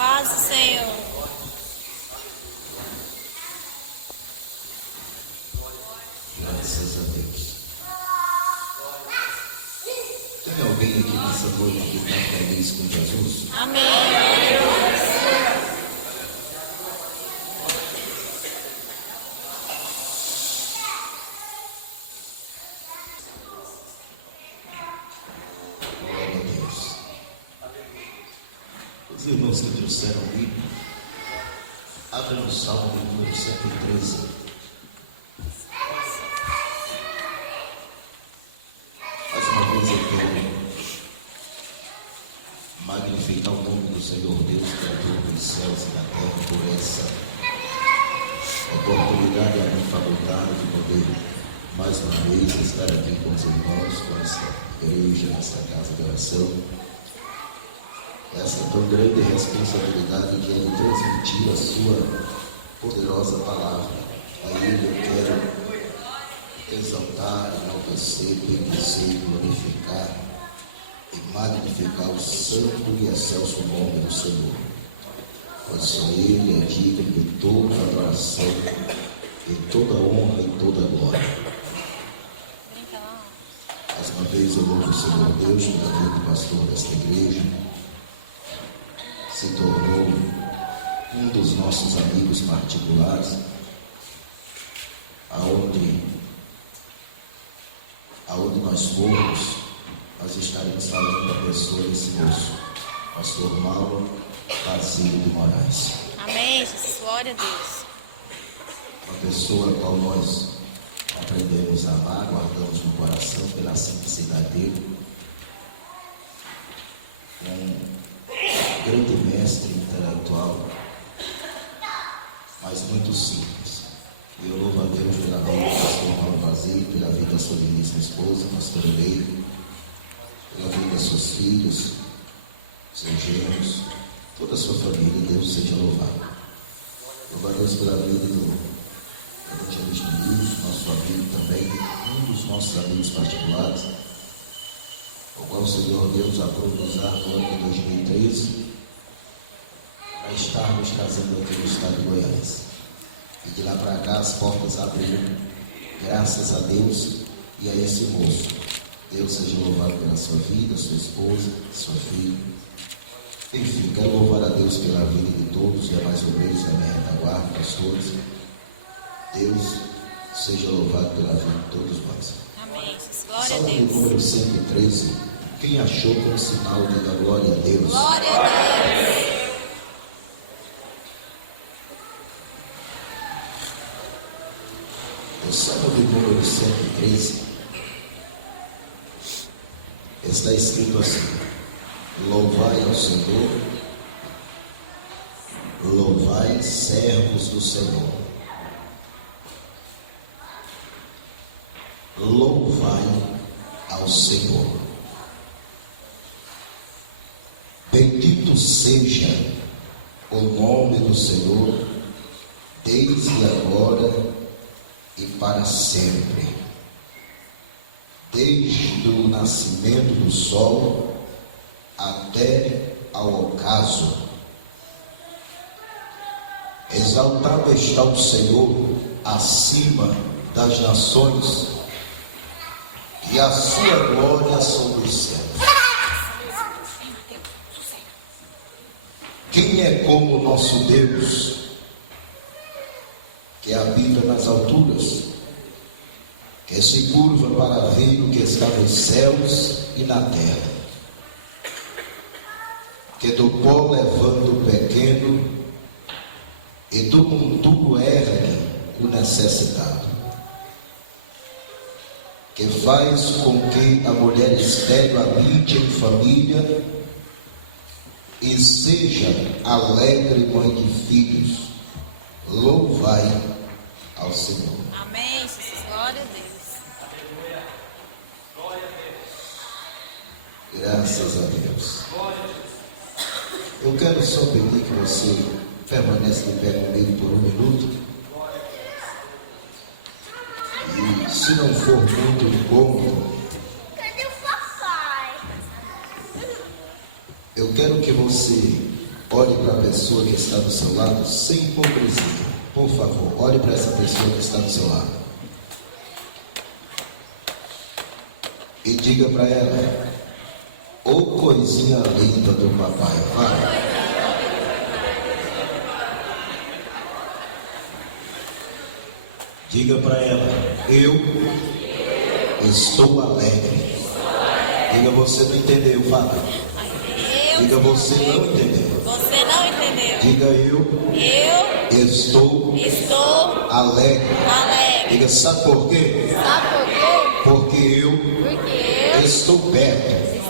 Paz do Senhor. Graças a Deus. Tem alguém aqui nessa noite que está feliz com Jesus? Amém. Glória a Deus. Os irmãos que trouxeram o livro, abre no Salmo número 113. Mais uma vez eu quero magnificar o nome do Senhor Deus, Criador dos céus e da terra, por essa oportunidade a mim facultada de poder mais uma vez estar aqui com os irmãos, com essa igreja, nessa casa de oração. Essa tão grande responsabilidade que é de transmitir a sua poderosa palavra. A Ele eu quero exaltar, enaltecer, bendizer, glorificar e magnificar o santo e excelso nome do Senhor. Pois só Ele é digno de toda adoração, de toda honra e toda glória. Mais uma vez eu louvo o Senhor Deus, pela vida do pastor desta igreja. Se tornou um dos nossos amigos particulares, aonde nós formos, nós estaremos falando da pessoa desse moço, pastor Mauro Basílio de Moraes. Amém, Jesus. Glória a Deus. Uma pessoa a qual nós aprendemos a amar, guardamos no coração pela simplicidade dele. Um grande mestre intelectual, mas muito simples. E eu louvo a Deus pela vida do pastor Mauro Basílio, pela vida da sua lindíssima esposa, pastora Leila, pela vida dos seus filhos, seus genros, toda a sua família. Deus seja louvado. Louvo a Deus pela vida do evangelista Wilson, nosso amigo também, um dos nossos amigos particulares, o qual o Senhor Deus aprove usar no ano de 2013 para estarmos casando aqui no estado de Goiás. E de lá para cá as portas abriram, graças a Deus e a esse moço. Deus seja louvado pela sua vida, sua esposa, sua filha. Enfim, quero louvar a Deus pela vida de todos os demais obreiros da minha retaguarda, pastores. Deus seja louvado pela vida de todos nós. Amém, Jesus. Glória a Salmo Deus. número 113. Quem achou com sinal de dar glória a Deus? Glória a Deus. O Salmo de número 113 está escrito assim: louvai ao Senhor, louvai servos do Senhor, louvai ao Senhor. Bendito seja o nome do Senhor, desde agora e para sempre, desde o nascimento do sol até ao ocaso. Exaltado está o Senhor acima das nações, e a sua glória sobre os céus. Quem é como o nosso Deus, que habita nas alturas, que se curva para ver o que está nos céus e na terra, que do pó levanta o pequeno e do monturo ergue o necessitado, que faz com que a mulher estéril habite em família e seja alegre mãe de filhos. Louvai ao Senhor. Amém, Jesus. Glória a Deus. Graças a Deus. Eu quero só pedir que você permaneça de pé comigo por um minuto. E se não for muito incômodo, Cadê o papai? eu quero que você Olhe para a pessoa que está do seu lado sem hipocrisia. Por favor, olhe para essa pessoa que está do seu lado. E diga para ela: ô coisinha linda do papai, vai. Diga para ela: eu estou alegre. Diga: você não entendeu, fala. Diga: você não entendeu. Você não entendeu. Diga: eu estou alegre. Diga: sabe por quê? Sabe por quê? Porque eu estou perto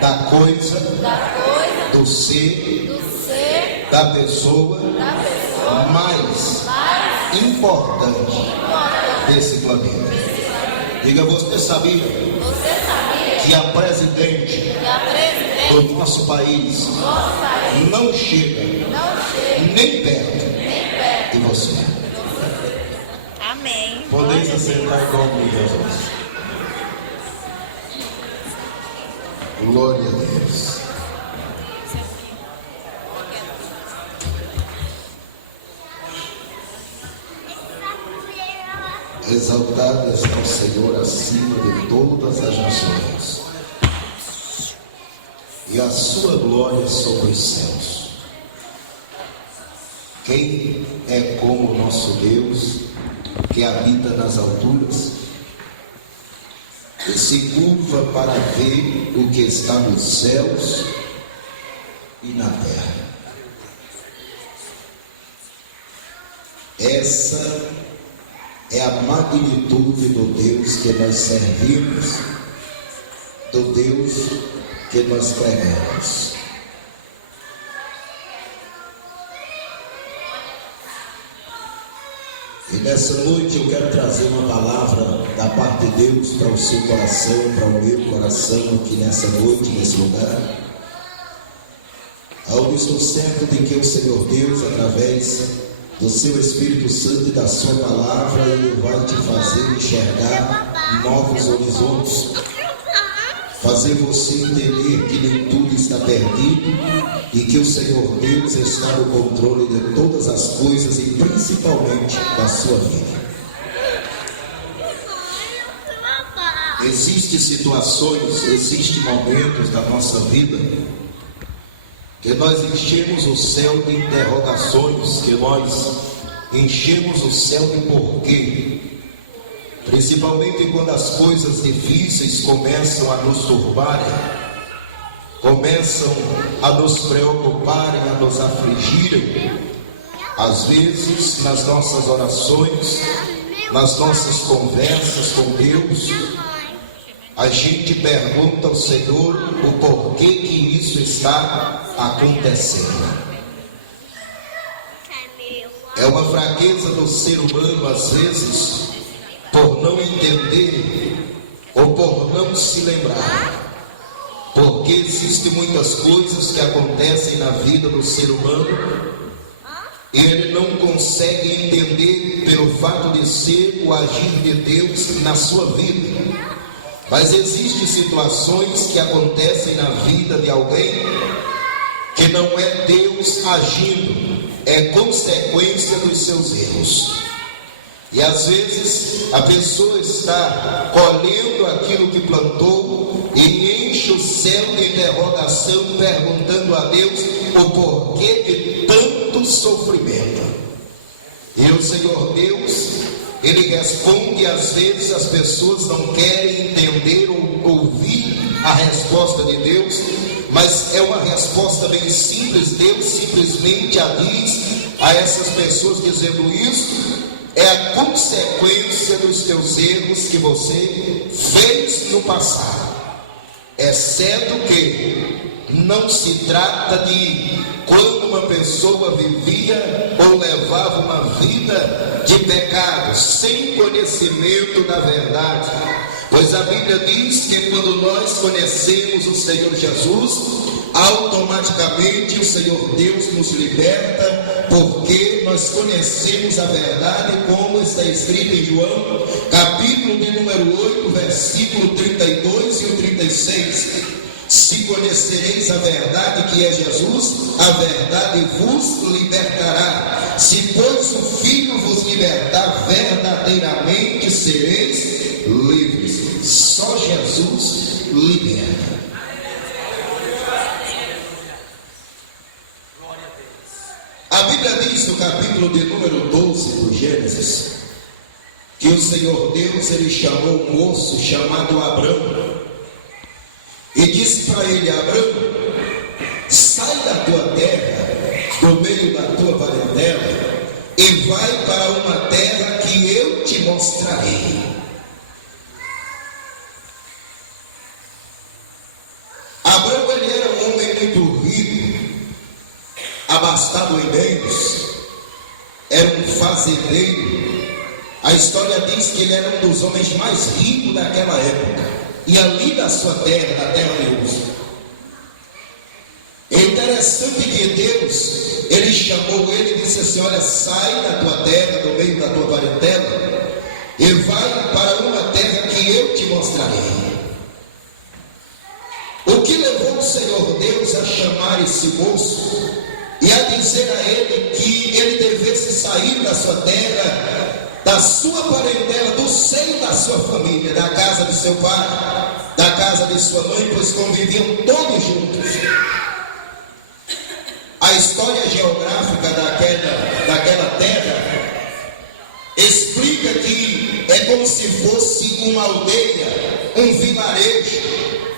da coisa, do ser, da pessoa mais importante desse planeta. Diga: você sabia que a presidente do nosso país não chega nem perto de você? Amém. Podeis assentar comigo, Jesus. Glória a Deus. Exaltado está o Senhor acima de todas as nações, e a sua glória sobre os céus. Quem é como o nosso Deus, que habita nas alturas e se curva para ver o que está nos céus e na terra? Essa é a magnitude do Deus que nós servimos, do Deus que nós pregamos. E nessa noite eu quero trazer uma palavra da parte de Deus para o seu coração, para o meu coração aqui nessa noite, nesse lugar. Onde estou certo de que o Senhor Deus, através do seu Espírito Santo e da sua palavra, Ele vai te fazer enxergar novos horizontes, fazer você entender que nem tudo está perdido e que o Senhor Deus está no controle de todas as coisas e principalmente da sua vida. Existem situações, existem momentos da nossa vida que nós enchemos o céu de interrogações, que nós enchemos o céu de porquê. Principalmente quando as coisas difíceis começam a nos turbarem, começam a nos preocuparem, a nos afligirem. Às vezes, nas nossas orações, nas nossas conversas com Deus, a gente pergunta ao Senhor o porquê que isso está acontecendo. É uma fraqueza do ser humano, às vezes, por não entender ou por não se lembrar, porque existem muitas coisas que acontecem na vida do ser humano e ele não consegue entender pelo fato de ser o agir de Deus na sua vida. Mas existem situações que acontecem na vida de alguém que não é Deus agindo, é consequência dos seus erros. E às vezes a pessoa está colhendo aquilo que plantou e enche o céu de interrogação, perguntando a Deus o porquê de tanto sofrimento. E o Senhor Deus, Ele responde. Às vezes as pessoas não querem entender ou ouvir a resposta de Deus, mas é uma resposta bem simples. Deus simplesmente diz a essas pessoas, dizendo: isso é a consequência dos teus erros que você fez no passado. Exceto que não se trata de quando uma pessoa vivia ou levava uma vida de pecado, sem conhecimento da verdade. Pois a Bíblia diz que quando nós conhecemos o Senhor Jesus, automaticamente o Senhor Deus nos liberta, porque nós conhecemos a verdade, como está escrito em João, capítulo de número 8, versículo 32 e o 36. Se conhecereis a verdade, que é Jesus, a verdade vos libertará. Se, pois, o Filho vos libertar, verdadeiramente sereis livres. Só Jesus liberta. A Bíblia diz no capítulo de número 12 do Gênesis, que o Senhor Deus, ele chamou um moço chamado Abrão, e disse para ele: Abrão, sai da tua terra, do meio da tua parentela, e vai para uma terra que eu te mostrarei. Abrão, ele era um homem muito rico, abastado em bens, era um fazendeiro. A história diz que ele era um dos homens mais ricos daquela época. E ali da sua terra, da terra de Uz. É interessante que Deus, ele chamou ele e disse assim: olha, sai da tua terra, do meio da tua parentela, e vai para uma terra que eu te mostrarei. O que levou o Senhor Deus a chamar esse moço e a dizer a ele que ele devesse sair da sua terra, da sua parentela, do seio da sua família, da casa de seu pai, da casa de sua mãe, pois conviviam todos juntos. A história geográfica daquela terra explica que é como se fosse uma aldeia, um vilarejo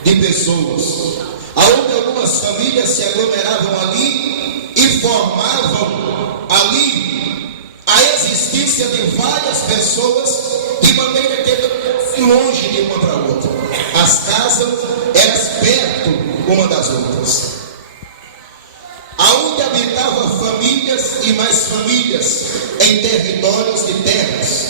de pessoas, onde algumas famílias se aglomeravam ali e formavam ali a existência de várias pessoas, de maneira que longe de uma para outra. As casas eram perto uma das outras, aonde habitavam famílias e mais famílias em territórios de terras.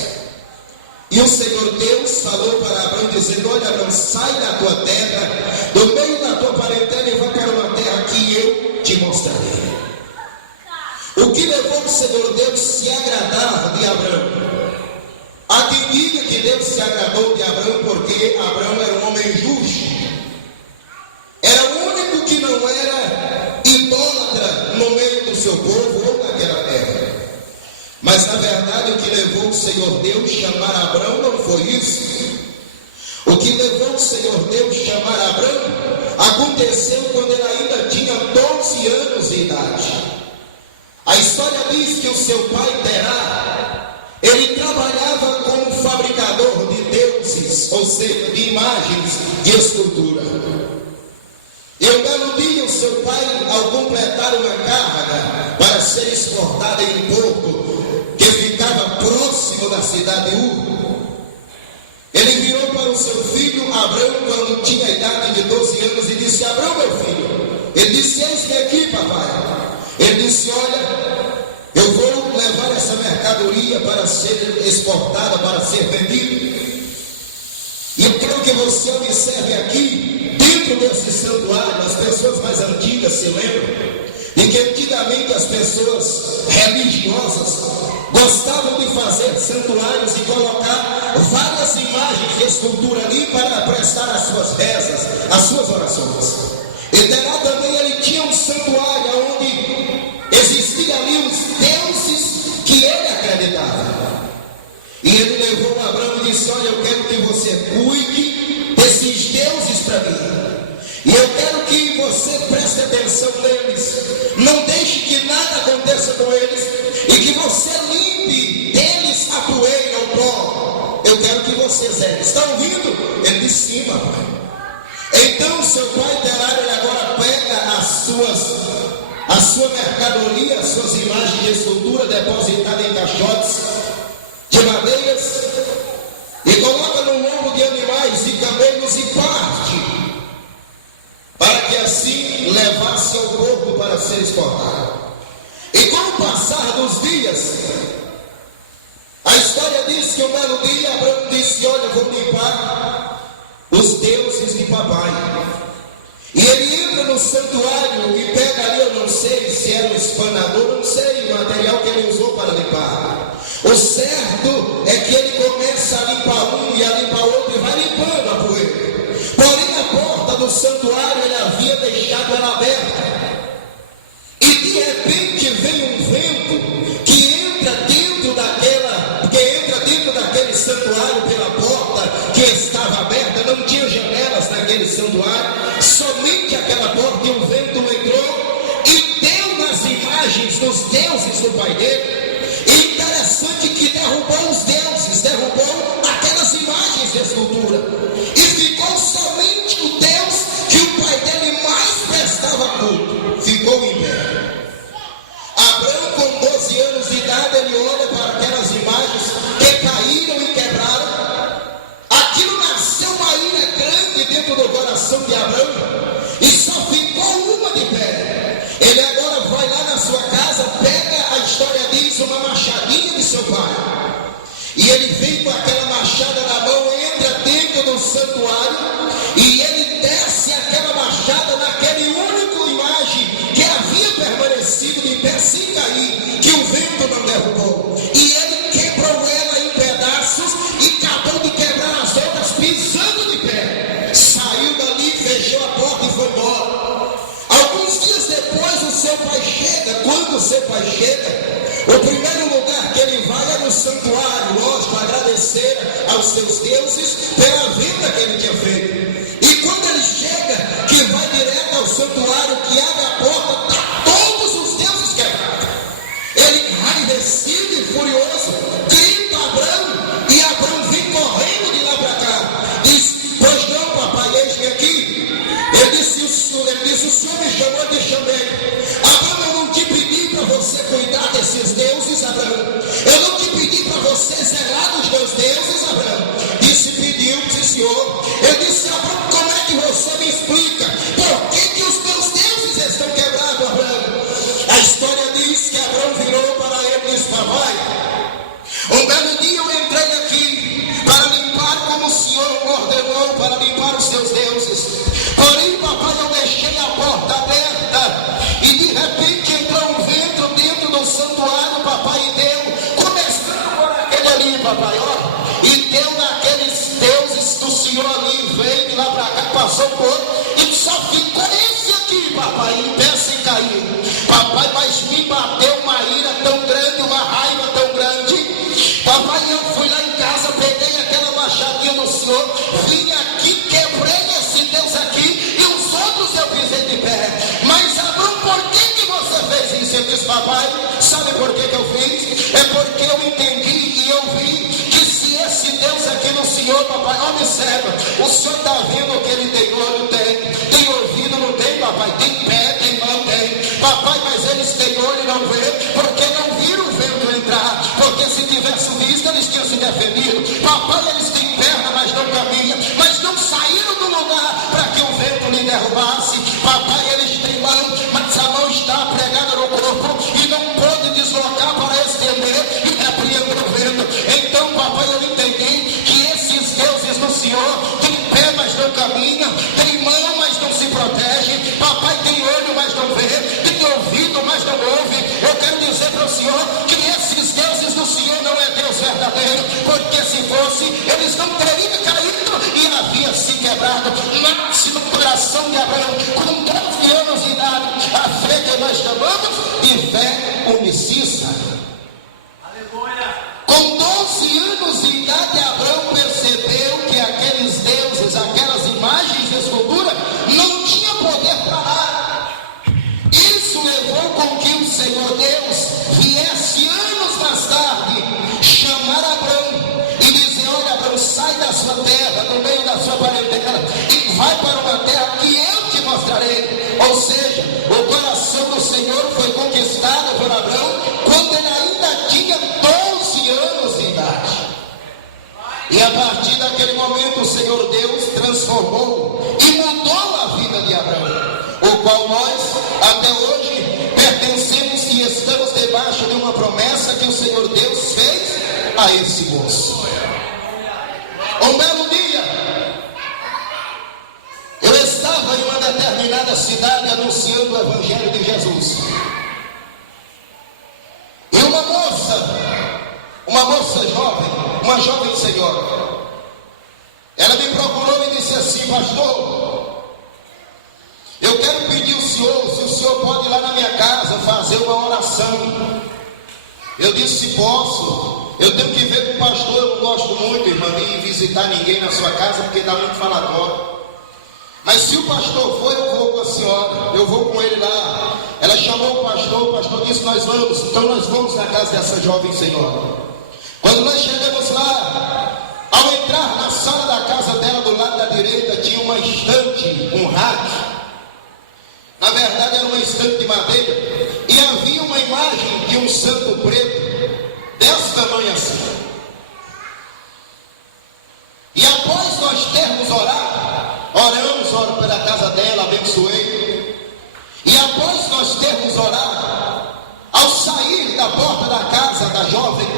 E o Senhor Deus falou para Abrão, dizendo: olha, Abrão, sai da tua terra, do meio da tua parentela, e vai para uma terra que eu te mostrarei. O que levou o Senhor Deus se agradar de Abrão? Há quem diga que Deus se agradou de Abrão porque Abrão era um homem justo, era o único que não era idólatra no meio do seu povo ou naquela terra. Mas na verdade o que levou o Senhor Deus chamar Abrão não foi isso. O que levou o Senhor Deus chamar Abrão aconteceu quando ele ainda tinha 12 anos de idade. A história diz que o seu pai Terá, ele trabalhava como fabricador de deuses, ou seja, de imagens de escultura. E um belo dia o seu pai, ao completar uma carga para ser exportada em um porto que ficava próximo da cidade de Ur, ele virou para o seu filho Abrão, quando tinha a idade de 12 anos, e disse: Abrão, meu filho. Ele disse: eis-me aqui, papai. Ele disse: olha, eu vou levar essa mercadoria para ser exportada, para ser vendida. E eu quero que você observe aqui, dentro desse santuário, as pessoas mais antigas se lembram de que antigamente as pessoas religiosas gostavam de fazer santuários e colocar várias imagens de escultura ali para prestar as suas rezas, as suas orações. E Terá também, ele tinha um santuário onde existiam ali os deuses que ele acreditava. E ele levou Abrão e disse: olha, eu quero que você cuide desses deuses para mim. E eu quero que você preste atenção neles. Não deixe que nada aconteça com eles. E que você limpe deles a poeira, o pó. Eu quero que você zere. Está ouvindo? Ele disse: sim, papai. Então seu pai Terá, ele agora pega a sua mercadoria, as suas imagens de escultura depositadas em caixotes de madeiras, e coloca no lombo de animais e camelos e parte, para que assim levasse ao porto para ser exportado. E com o passar dos dias, a história diz que um belo dia Abrão disse: olha, vou limpar os deuses de papai. E ele entra no santuário e pega ali, eu não sei se era um espanador, não sei o material que ele usou para limpar. O certo é que ele começa a limpar um e a limpar outro e vai limpando a poeira. Porém, a porta do do santuário ele havia deixado ela aberta. E de repente vem um vento que entra dentro daquele santuário pela porta que estava aberta. Não tinha janelas naquele santuário, somente aquela porta, e o vento entrou e deu nas imagens dos deuses do pai dele. E interessante que derrubou os deuses, derrubou aquelas imagens de escultura, e ficou somente o Deus que o pai dele mais prestava culto, ficou em pé. Abraão, com 12 anos de idade, ele olha para aquelas imagens que caíram e quebraram. Aquilo nasceu uma ira grande dentro do coração de Abraão, e só ficou uma de pé. Ele agora vai lá na sua casa, pega, a história diz, uma machadinha de seu pai, e ele vem com aquela machada na mão, entra dentro do santuário, e ele desce aquela machada naquele único imagem que havia permanecido de pé sem cair, que o vento não derrubou, e ele quebrou ela em pedaços e acabou de quebrar as outras pisando de pé. Saiu dali, fechou a porta e foi embora. Alguns dias depois o seu pai chega. Quando o seu pai chega, o primeiro lugar que ele vai é no santuário, lógico, agradecer aos seus deuses pela venda que ele tinha feito. E quando ele chega, que vai direto ao santuário, que abre a porta, está todos os deuses quebrados. Ele, enraivecido e furioso, grita a Abraão, e Abraão vem correndo de lá para cá. Diz: pois não, papai, eis-me aqui. Ele disse: o senhor me chamou, eu te chamei. Abraão, eu não te pedi para você cuidar desses deuses, Abraão. Eu não te pedi para você zelar dos meus deuses, Abraão. Disse: pediu, sim, senhor. Eu disse: Abraão, como é que você me explica? Por que os teus deuses estão quebrados, Abraão? A história diz que Abraão virou para ele e disse: papai, um belo dia eu entrei aqui para limpar como o senhor ordenou, para limpar os seus deuses. Porém, papai, eu deixei a porta aberta, e de repente entrou um vento dentro do santuário, papai, e deu, começando por aquele ali, papai, ó, e deu naqueles deuses do senhor ali, veio de lá para cá, passou por outro, e só ficou esse aqui, papai, em pé sem cair. Papai, mas me bateu uma ira tão grande, uma raiva tão grande. Papai, eu fui lá em casa, peguei aquela machadinha do senhor, vim aqui, quebrei esse Deus aqui, e os outros eu pisei de pé. Mas Abraão, por que você fez isso? Eu disse: papai, sabe por que eu fiz? É porque eu entendi e eu vi que se esse Deus aqui no senhor, papai, observa, o senhor está vendo que ele tem olho? Tem ouvido? Não tem, papai? Tem pé? Tem mão? Tem. Papai, mas eles têm olho e não vê, porque não viram o vento entrar, porque se tivesse visto eles tinham se defendido. Papai, eles têm perna, mas não caminham, mas não saíram do lugar para que o vento lhe derrubasse. Papai, eles têm mão, mas a mão está pregada no corpo e não pode deslocar para estender e repreender o vento. Então, papai, eu entendi que esses deuses do senhor têm pé, mas não caminham, têm mão, mas não se protege. Papai, tem olho, mas não vê, tem ouvido, mas não ouve. Eu quero dizer para o senhor que esses deuses do senhor não é Deus verdadeiro, porque se fosse, eles não teriam caído e havia se quebrado. Nasce no coração de Abraão, com 12 anos de idade, a fé que nós chamamos de fé homicida. Com 12 anos de idade, Abraão percebeu que aqueles deuses, aquelas imagens de escultura, não tinham poder para nada. Isso levou com que o Senhor Deus viesse anos mais tarde chamar Abraão e dizer: olha, Abraão, sai da sua terra, no meio da sua parentela, e vai para uma terra que eu te mostrarei. Ou seja, o coração do Senhor foi conquistado por Abraão quando ele ainda tinha 12 anos de idade. E a partir daquele momento o Senhor Deus transformou e mudou a vida de Abraão, o qual nós até hoje pertencemos e estamos debaixo de uma promessa que o Senhor Deus fez a esse moço. Um belo dia, eu estava em uma determinada cidade anunciando o Evangelho de Jesus, e uma moça jovem, uma jovem senhora, ela me procurou e disse assim: pastor, Eu quero pedir ao senhor, se o senhor pode ir lá na minha casa fazer uma oração. Eu disse, se posso. Eu tenho que ver com o pastor, eu não gosto muito, irmã, de ir visitar ninguém na sua casa, porque dá muito falatório. Mas se o pastor for, eu vou com a senhora, eu vou com ele lá. Ela chamou o pastor disse, nós vamos. Então nós vamos na casa dessa jovem senhora. Quando nós chegamos lá, ao entrar na sala da casa dela, do lado da direita, tinha uma estante, um rack. Na verdade era uma estante de madeira. E havia uma imagem de um santo preto, desse tamanho assim. E após nós termos oramos pela casa dela, abençoei. E após nós termos orado, ao sair da porta da casa da jovem,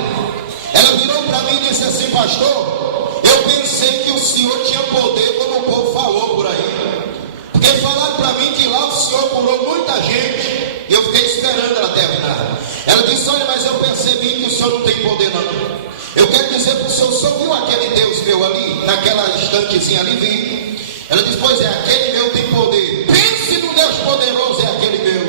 ela virou para mim e disse assim, pastor, eu pensei que o senhor tinha poder, como o povo falou por aí. Porque falaram para mim que lá o senhor curou muita gente. E eu fiquei esperando ela terminar. Ela disse, olha, mas eu percebi que o senhor não tem poder não. Eu quero dizer para o senhor viu aquele Deus meu ali, naquela estantezinha ali, vi. Ela disse, pois é, aquele meu tem poder. Pense no Deus poderoso, é aquele meu.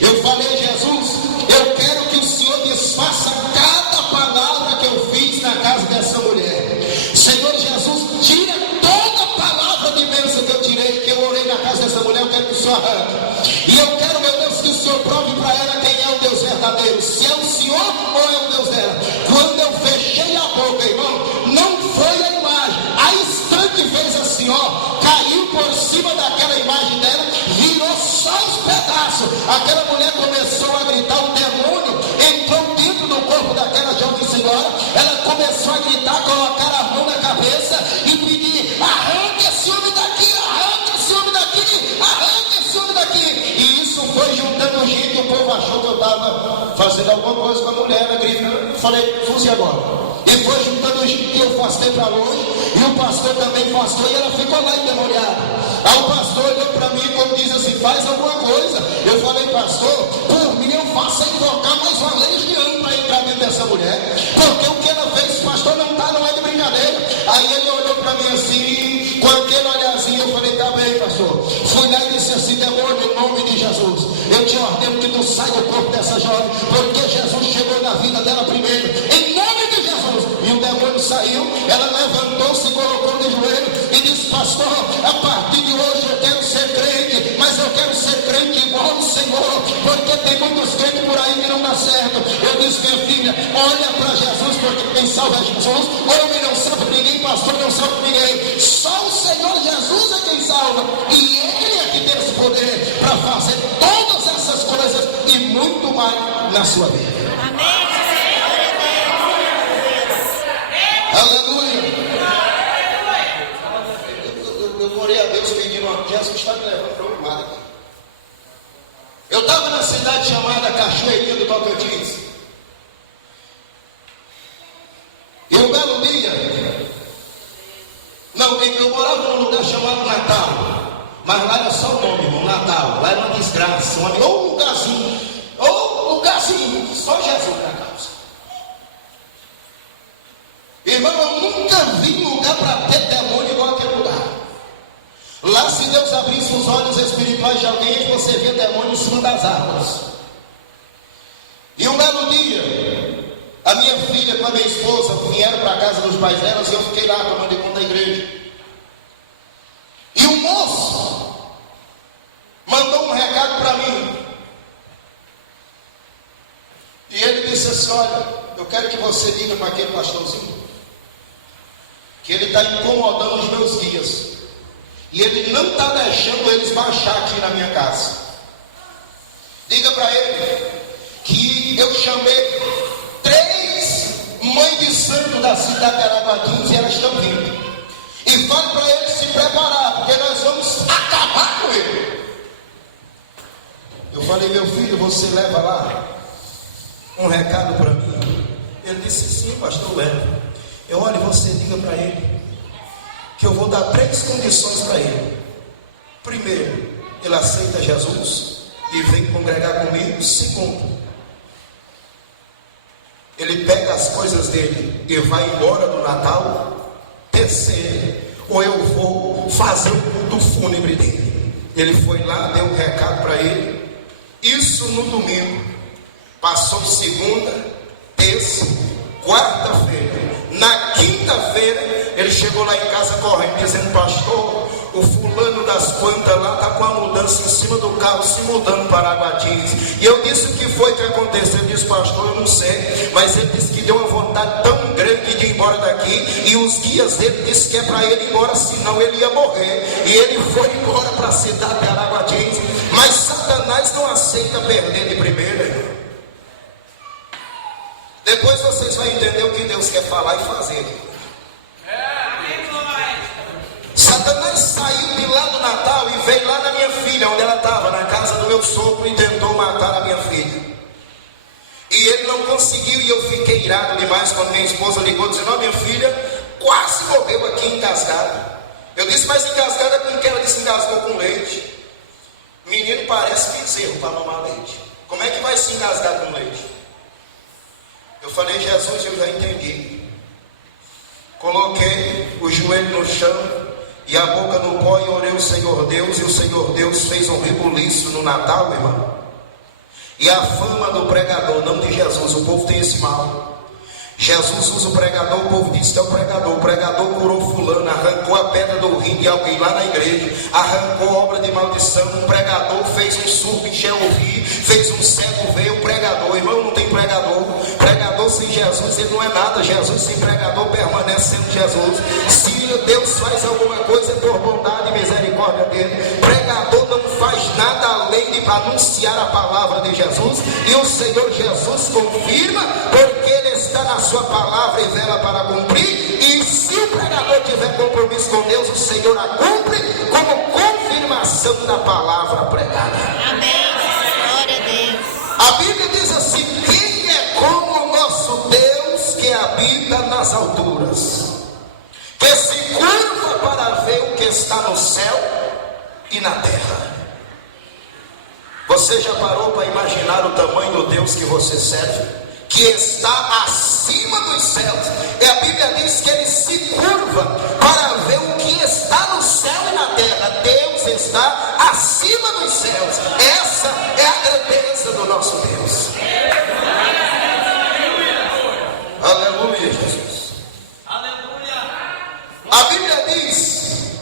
Eu falei, Jesus, eu quero que o senhor desfaça cada palavra que eu fiz na casa dessa mulher. Senhor Jesus, tira toda palavra de bênção que eu tirei, que eu orei na casa dessa mulher, eu quero que o senhor arranque. E eu quero, meu Deus, que o senhor prove para ela quem é o Deus verdadeiro, se é o senhor ou é o Deus dela. Quando eu fechei a boca, irmão, não foi a imagem, a estante fez assim, ó, caiu por cima daquela imagem dela, virou só os pedaços. Aquela mulher começou a gritar, o demônio entrou dentro do corpo daquela jovem senhora. Ela começou a gritar, colocar a mão na cabeça e pedir, arranque esse homem daqui, arranque esse homem daqui, arranque esse homem daqui. E isso foi juntando gente, o povo achou que eu estava fazendo alguma coisa com a mulher, ela gritando. Eu falei, fuse agora. E foi juntando gente, eu afastei para longe, e o pastor também afastou, e ela ficou lá endemoniada. Aí o pastor olhou para mim, como diz assim, faz alguma coisa. Eu falei, pastor, por mim eu faço invocar mais uma legião para entrar dentro dessa mulher, porque o que ela fez, pastor, não é de brincadeira. Aí ele olhou para mim assim, com aquele olharzinho, eu falei, tá bem, pastor. Fui lá e disse assim, demônio, em nome de Jesus, eu te ordeno que tu saia do corpo dessa jovem, porque Jesus chegou na vida dela primeiro, em nome de Jesus. E o demônio saiu, ela levantou-se, colocou de joelho e disse, pastor, a partir de hoje eu quero ser crente, mas eu quero ser crente igual o Senhor, porque tem muitos crentes por aí que não dá certo. Eu disse, minha filha, olha para Jesus, porque quem salva é Jesus. Homem não salva ninguém, pastor não salva ninguém, só o Senhor Jesus é quem salva, e Ele é que tem esse poder para fazer todas essas coisas e muito mais na sua vida. Amém. Aleluia. Eu orei a Deus pedindo, Jesus está me levando para um lado aqui. Eu estava na cidade chamada Cachoeirinha do Tocantins. E um belo dia, eu morava num lugar chamado Natal, mas lá era só o nome, irmão, Natal. Lá era uma desgraça, ou um lugarzinho, só Jesus na causa. Irmão, eu nunca vi lugar para ter demônio igual aquele lugar. Lá, se Deus abrisse os olhos espirituais de alguém, você via demônio em cima das árvores. E um belo dia, a minha filha com a minha esposa vieram para a casa dos pais delas e eu fiquei lá tomando conta da igreja. E um moço mandou um recado para mim. E ele disse assim, olha, eu quero que você diga para aquele pastorzinho que ele está incomodando os meus guias, e ele não está deixando eles baixar aqui na minha casa. Diga para ele que eu chamei 3 mães de santo da cidade de Araguatins e elas estão vindo. E fale para ele se preparar, porque nós vamos acabar com ele. Eu falei, meu filho, você leva lá um recado para mim? Ele disse, sim, pastor, leva. Olha, você diga para ele que eu vou dar 3 condições para ele. Primeiro, ele aceita Jesus e vem congregar comigo. Segundo, ele pega as coisas dele e vai embora do Natal. Terceiro, ou eu vou fazer o culto fúnebre dele. Ele foi lá, deu um recado para ele. Isso no domingo. Passou segunda, terça, quarta-feira. Na quinta-feira, ele chegou lá em casa correndo, dizendo: pastor, o fulano das quantas lá está com a mudança em cima do carro, se mudando para Aguatins. E eu disse: o que foi que aconteceu? Ele disse: pastor, eu não sei, mas ele disse que deu uma vontade tão grande de ir embora daqui, e os guias dele disse que é para ele ir embora, senão ele ia morrer. E ele foi embora para a cidade de Araguatins. Mas Satanás não aceita perder de primeira, irmão. Depois vocês vão entender o que Deus quer falar e fazer. Satanás saiu de lá do Natal e veio lá na minha filha, onde ela estava, na casa do meu sogro, e tentou matar a minha filha. E ele não conseguiu, e eu fiquei irado demais quando minha esposa ligou, dizendo: ó, minha filha quase morreu aqui engasgada. Eu disse: mas engasgada com que? Ela disse: engasgou com leite. Menino parece bezerro para mamar leite. Como é que vai se engasgar com leite? Eu falei: Jesus, eu já entendi. Coloquei o joelho no chão e a boca no pó e orei ao Senhor Deus. E o Senhor Deus fez um rebuliço no Natal, irmão. E a fama do pregador, não de Jesus, o povo tem esse mal. Jesus usa o pregador, o povo diz que é o pregador curou fulano, arrancou a pedra do rim de alguém lá na igreja, arrancou obra de maldição. Um pregador fez um surdo encher o rio, fez um cego ver. O pregador, irmão, não tem pregador. Pregador sem Jesus, ele não é nada. Jesus sem pregador permanece sendo Jesus. Se Deus faz alguma coisa é por bondade e misericórdia dele. Pregador não faz nada além de anunciar a palavra de Jesus, e o Senhor Jesus confirma, porque ele está na sua palavra e vela para cumprir. E se o pregador tiver compromisso com Deus, o Senhor a cumpre como confirmação da palavra pregada. Amém. Glória a Deus. A Bíblia diz assim: quem é como o nosso Deus, que habita nas alturas, que se curva para ver o que está no céu e na terra. Você já parou para imaginar o tamanho do Deus que você serve, que está acima dos céus? E a Bíblia diz que ele se curva para ver o que está no céu e na terra. Deus está acima dos céus. Essa é a grandeza do nosso Deus. Aleluia, Jesus. A Bíblia diz,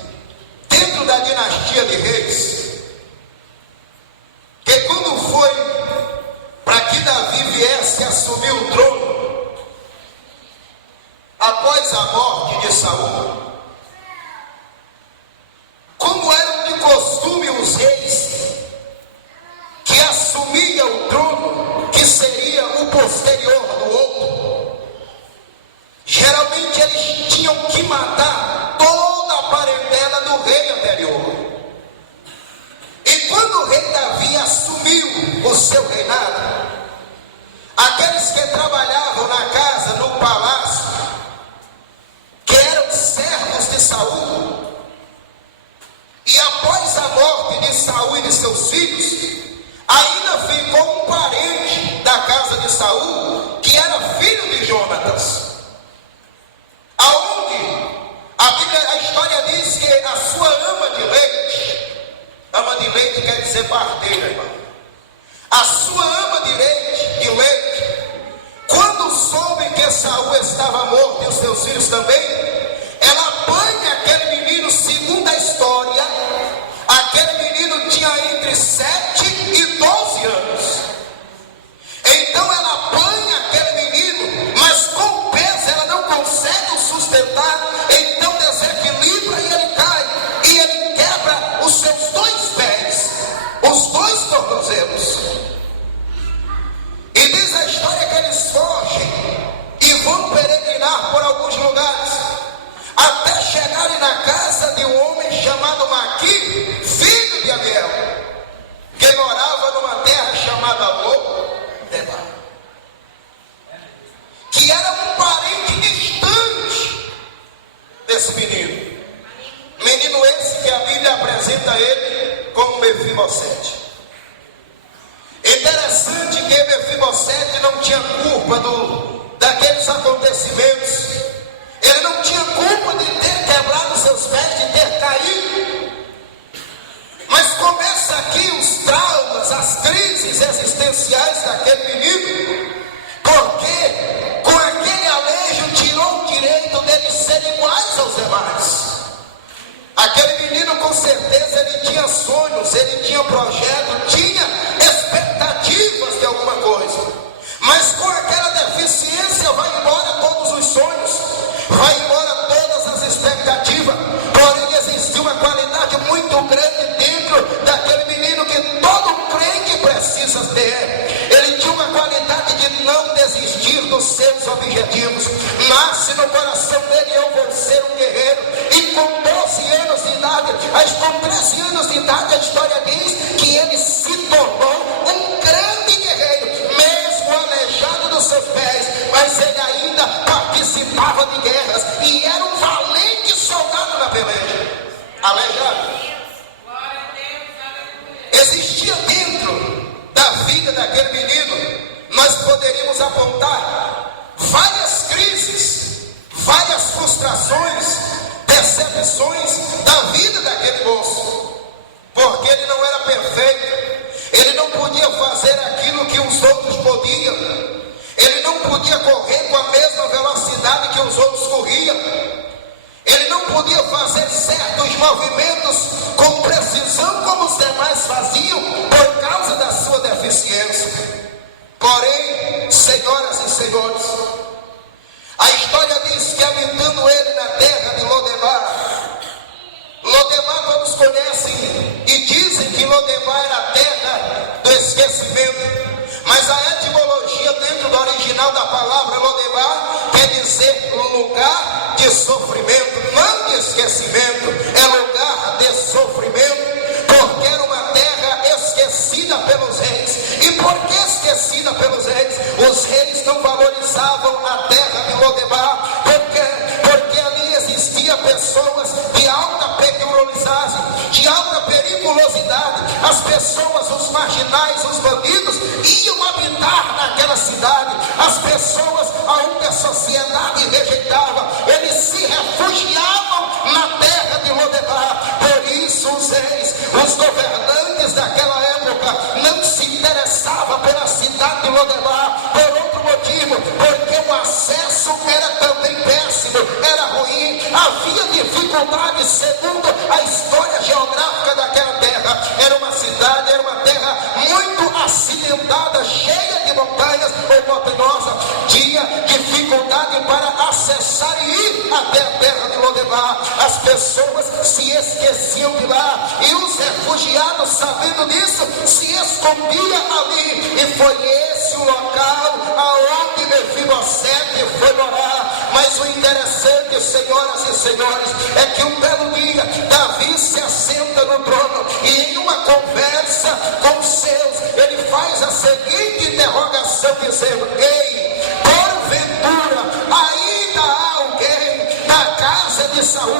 dentro da dinastia de reis, que quando foi para que Davi viesse assumir o trono, após a morte de Saul, como eram de costume os reis que assumiam o trono, que seria o posterior do outro, geralmente eles tinham que matar toda a parentela do rei anterior. E quando o rei Davi assumiu o seu reinado, aqueles que trabalhavam na casa, no palácio, que eram servos de Saul, e após a morte de Saul e de seus filhos, ainda ficou um parente da casa de Saul, que era filho de Jonatas, aonde a história diz que a sua ama de leite quer dizer parteira, irmão. A sua ama de leite, quando soube que Saul estava morto e os seus filhos também, ela apanha aquele menino. Segundo a história, aquele menino tinha entre 7 e 12 anos. Então ela apanha aquele menino, mas com o peso ela não consegue o sustentar. Então desequilibra e ele cai, e ele quebra os seus 2 pés, os 2 tornozelos. E diz a história que eles fogem e vão peregrinar por alguns lugares, até chegarem na casa de um homem chamado Maqui, filho de Amiel, que morava numa terra chamada Lodebar, que era um parente distante desse menino. Menino esse que a Bíblia apresenta ele como Mefibosete. Interessante que Mefibosete não tinha culpa daqueles acontecimentos. Ele não tinha culpa de ter quebrado seus pés, de ter caído. Mas crises existenciais daquele menino, porque com aquele alejo tirou o direito deles serem iguais aos demais. Aquele menino, com certeza, ele tinha sonhos, ele tinha projeto, tinha expectativas de alguma coisa, mas com aquela deficiência vai embora todos os sonhos, vai embora todas as expectativas. Porém, existia uma qualidade muito grande dentro daquele menino que todo crente precisa ter. Ele tinha uma qualidade de não desistir dos seus objetivos. Nasce no coração dele: eu vou ser um guerreiro. E com 12 anos de idade, com 13 anos de idade, a história diz que ele se tornou um grande guerreiro, mesmo aleijado dos seus pés, mas ele ainda participava de guerras e era um valente soldado na peleja. Aleijado. Existia dentro da vida daquele menino, nós poderíamos apontar várias crises, várias frustrações, decepções da vida daquele moço, porque ele não era perfeito, ele não podia fazer aquilo que os outros podiam, ele não podia correr com a mesma velocidade que os outros corriam, ele não podia fazer certos movimentos com precisão como os demais faziam por causa da sua deficiência. Porém, senhoras e senhores, a história diz que habitando ele na terra de Lodemar, Lodemar todos conhecem e dizem que Lodemar era a terra do esquecimento, mas a etimologia dentro do original da palavra Lodemar quer dizer lugar de sofrimento, não de esquecimento, é lugar de sofrimento, porque era uma terra esquecida pelos reis. E por que esquecida pelos reis? Os reis não valorizavam a terra de Lodemar, porque ali existia pessoas de alta pecuniosidade, de alta periculosidade. As pessoas, os marginais, os bandidos iam habitar naquela cidade. As pessoas aonde a sociedade rejeitava, eles se refugiavam na terra de Lodemar. Por isso os reis, os governantes daquela época não se interessavam pela cidade de Lodemar, por outro motivo, porque o acesso era também péssimo, era ruim, havia dificuldades segundo a história geográfica daquela terra. Era uma cidade, era uma terra muito acidentada, cheia de montanhas ou montanhosa, tinha dificuldade para acessar e ir até a terra de Lodemar. As pessoas se esqueciam de lá e os refugiados, sabendo disso, se escondiam ali, e foi esse o local aonde Mefibosete foi morar. Mas o interessante, senhoras e senhores, é que um belo dia Davi se assenta no trono e em uma conversa com os seus, ele faz a seguinte interrogação, dizendo: ei, porventura ainda há alguém na casa de Saul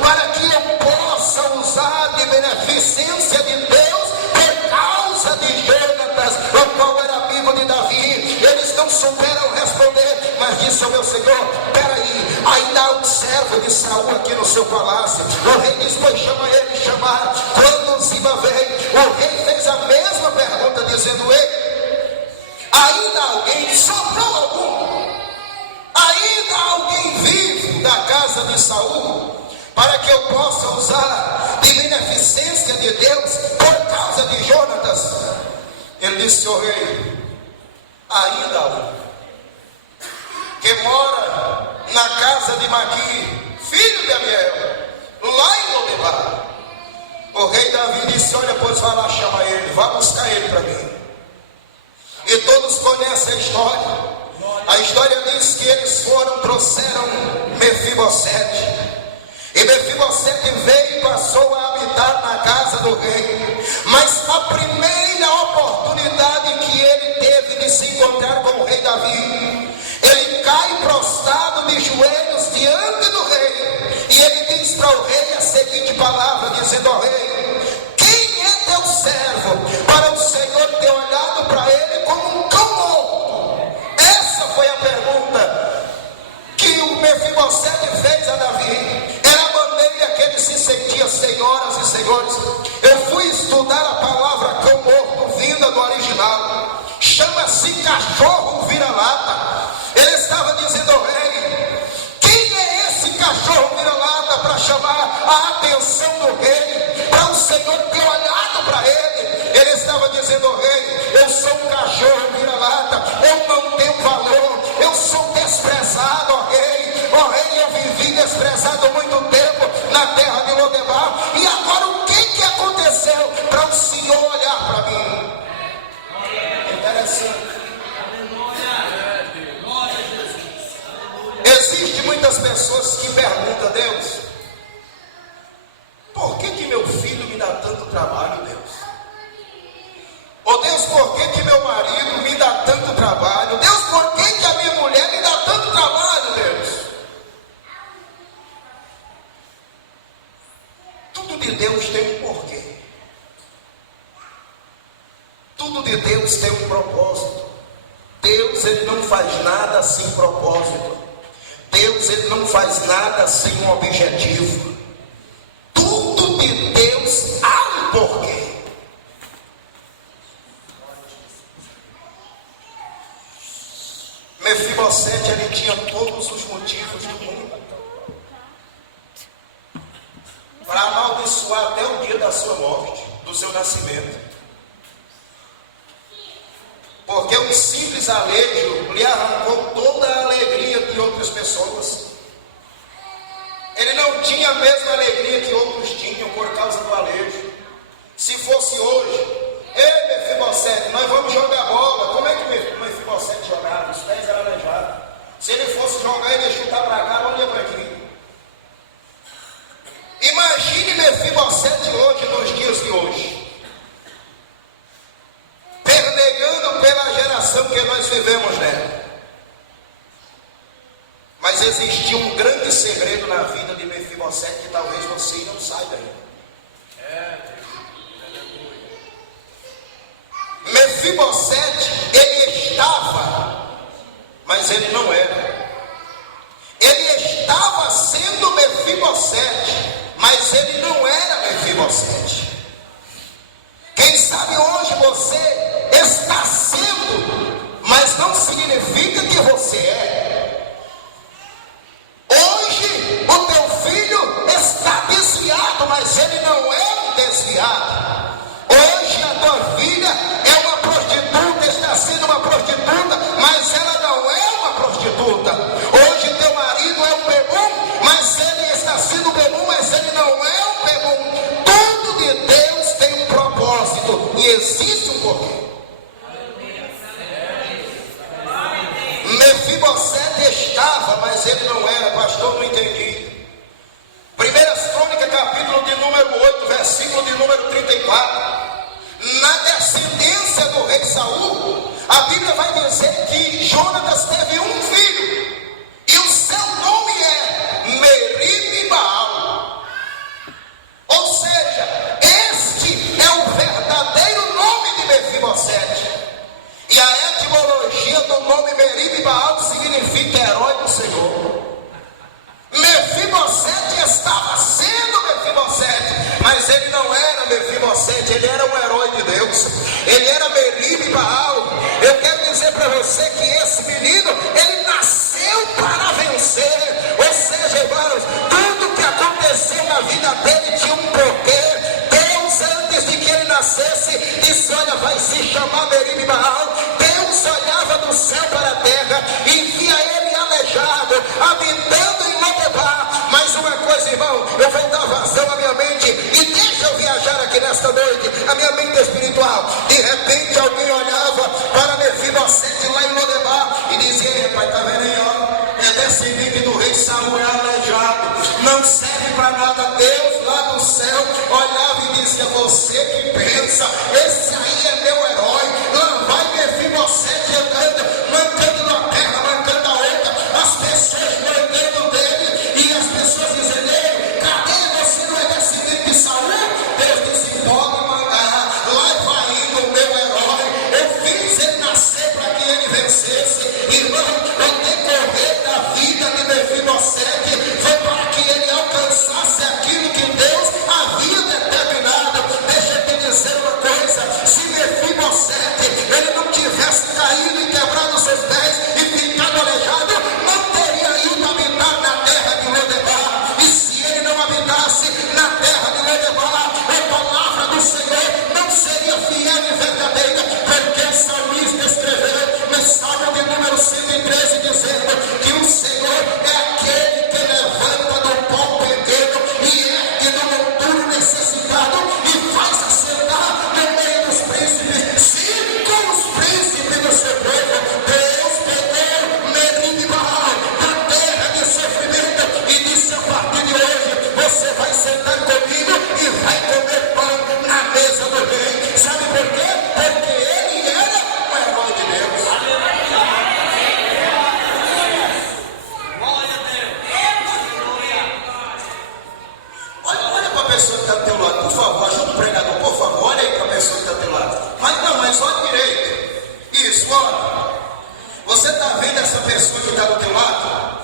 para que eu possa usar de beneficência de Deus por causa de Jonatas, o qual era amigo de Davi? Eles não souberam responder, mas disse ao meu Senhor: peraí, ainda há um servo de Saul aqui no seu palácio. O rei disse: pois chama ele. Chamaram. Quando Ziba veio, o rei fez a mesma pergunta, dizendo: ei, ainda há alguém? Sobrou algum? Ainda há alguém vivo da casa de Saul para que eu possa usar de beneficência de Deus por causa de Jonatas? Ele disse: ó rei, ainda há um que mora na casa de Maqui, filho de Amiel, lá em Lodemar. O rei Davi disse: olha, pois vai lá, chama ele, vá buscar ele para mim. E todos conhecem a história. A história diz que eles trouxeram Mefibosete. E Mefibosete veio e passou a habitar na casa do rei. Mas a primeira oportunidade que ele teve de se encontrar com o rei Davi, ele cai prostrado de joelhos diante do rei. E ele diz para o rei a seguinte palavra, dizendo: ó rei, quem é teu servo para o Senhor ter olhado para ele como um cão morto? Essa foi a pergunta que o Mefibosete fez a Davi. Era a maneira que ele se sentia. Senhoras e senhores, eu fui estudar a palavra cão morto vinda do original. chama-se cachorro vira-lata. Ele estava dizendo ao rei: quem é esse cachorro vira-lata para chamar a atenção do rei, para o Senhor ter olhado para ele? Ele estava dizendo ao rei: eu sou um cachorro vira-lata, eu não tenho valor, eu sou desprezado, ó rei, eu vivi desprezado muito tempo na terra de Lodebar, e agora o que aconteceu para o Senhor olhar para mim? Interessante. Existem muitas pessoas que perguntam a Deus: por que meu filho me dá tanto trabalho, Deus? Oh Deus, por que meu marido me dá tanto trabalho? Deus, por que a minha mulher me dá tanto trabalho, Deus? Tudo de Deus tem um porquê. Tudo de Deus tem um propósito. Deus, ele não faz nada sem propósito. Deus, ele não faz nada sem um objetivo. Tudo de Deus há um porquê. Mefibosete, ele tinha todos os motivos do mundo para amaldiçoar até o dia da sua morte, do seu nascimento. Porque um simples alejo lhe arrancou toda a alegria de outras pessoas. Ele não tinha a mesma alegria que outros tinham por causa do alejo. Se fosse hoje: ei Mefibosete, nós vamos jogar bola. Como é que Mefibosete jogava? Os pés eram aleijados. Se ele fosse jogar, ele ia chutar para cá, olha para aqui. Imagine Mefibosete hoje, nos dias de hoje, pernegando pela geração que nós vivemos nela. Mas existia um grande segredo na vida de Mefibosete que talvez você não saiba ainda. Mefibosete, ele estava, mas ele não era. Ele estava sendo Mefibosete, mas ele não era Mefibosete. Quem sabe hoje você está sendo, mas não significa que você é. Hoje o teu filho está desviado, mas ele não é um desviado. Hoje a tua filha é uma prostituta, está sendo uma prostituta, mas ela não é uma prostituta. Hoje teu marido é um bebum, mas ele está sendo bebum, mas ele não é um bebum. Tudo de Deus tem um propósito e existe um porquê. Mefibosete estava, mas ele não era. Pastor, não entendi. 1 Crônicas, capítulo de número 8, versículo de número 34. Na descendência do rei Saul, a Bíblia vai dizer que Jonatas teve um filho, e o seu nome é Meribe-Baal. Ou seja, este é o verdadeiro nome de Mefibosete. E a etimologia do nome Meribe-Baal significa herói do Senhor. Mefibosete estava sendo Mefibosete, mas ele não era Mefibosete, ele era um herói de Deus. Ele era Meribe-Baal. Eu quero dizer para você que esse menino, ele nasceu para vencer. Ou seja, irmãos, tudo que aconteceu na vida dele tinha um porquê. Deus, antes de que ele nascesse, disse: olha, vai se chamar Meribe-Baal. Deus olhava do céu para a terra e via ele aleijado, habitando em Lodebar. Mais uma coisa, irmão, eu vou dar vazão à minha mente e deixa eu viajar aqui nesta noite, a minha mente espiritual. De repente alguém olhava para Mefibosete lá em Lodebar e dizia: ei, rapaz, tá vendo aí, ó? É descendente do rei Saul, é aleijado, não serve para nada. Deus lá do céu olhava e dizia: você que pensa, esse aí é meu herói. Lá vai Mefibosete andando, mancando na terra, mancando a outra, as pessoas mancando dele, e as pessoas dizendo: ei, cadê você? Não é descendente de Saul? Deus disse: pode mandar, lá vai indo o meu herói. Eu fiz ele nascer para que ele vencesse. Irmão, o decorrer da vida de Mefibosete foi para que ele alcançasse aquilo que Deus havia determinado. Deixa eu te dizer uma coisa: se Mefibosete ele não tivesse caído isso, olha. Você está vendo essa pessoa que está do teu lado?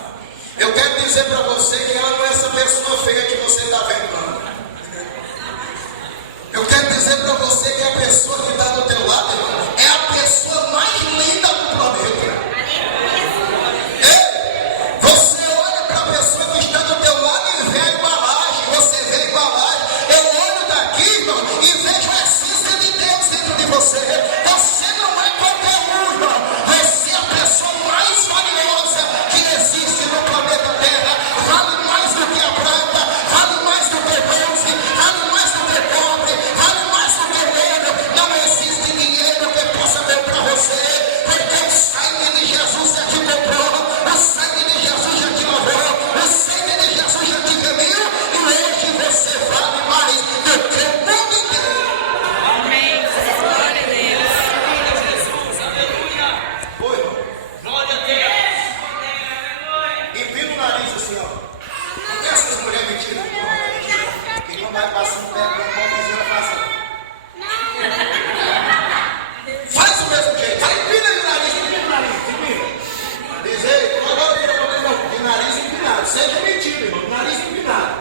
Eu quero dizer para você que ela não é essa pessoa feia que você está vendo, não. Eu quero dizer para você que a pessoa que está do teu lado, irmão, é a pessoa mais linda do planeta. Ei, você olha para a pessoa que está do teu lado e vê a embalagem, você vê a embalagem. Eu olho daqui, irmão, e vejo a essência de Deus dentro de você. Você não é qualquer um, irmão. Você é a pessoa mais valiosa que existe no planeta Terra. Vale mais do que a prata, vale mais do que bronze, vale mais do que cobre, vale mais do que ouro. Não existe dinheiro que possa dar para você, porque o sangue de Jesus já te comprou, o sangue de Jesus já te lavou, o sangue de Jesus já te remiu, e hoje você vale mais do que o mundo inteiro. Amém. Glória a Deus. Oi, irmão. Glória a Deus. Empina o nariz assim, ó. Não tem essas mulheres mentiras que não vai passando perto da vizinha passa. Faz o mesmo jeito. Vai, empina aí o nariz, empina o nariz, empina. Diz aí, agora vira para mim, de nariz empinado. Seja mentido, irmão, nariz empinado.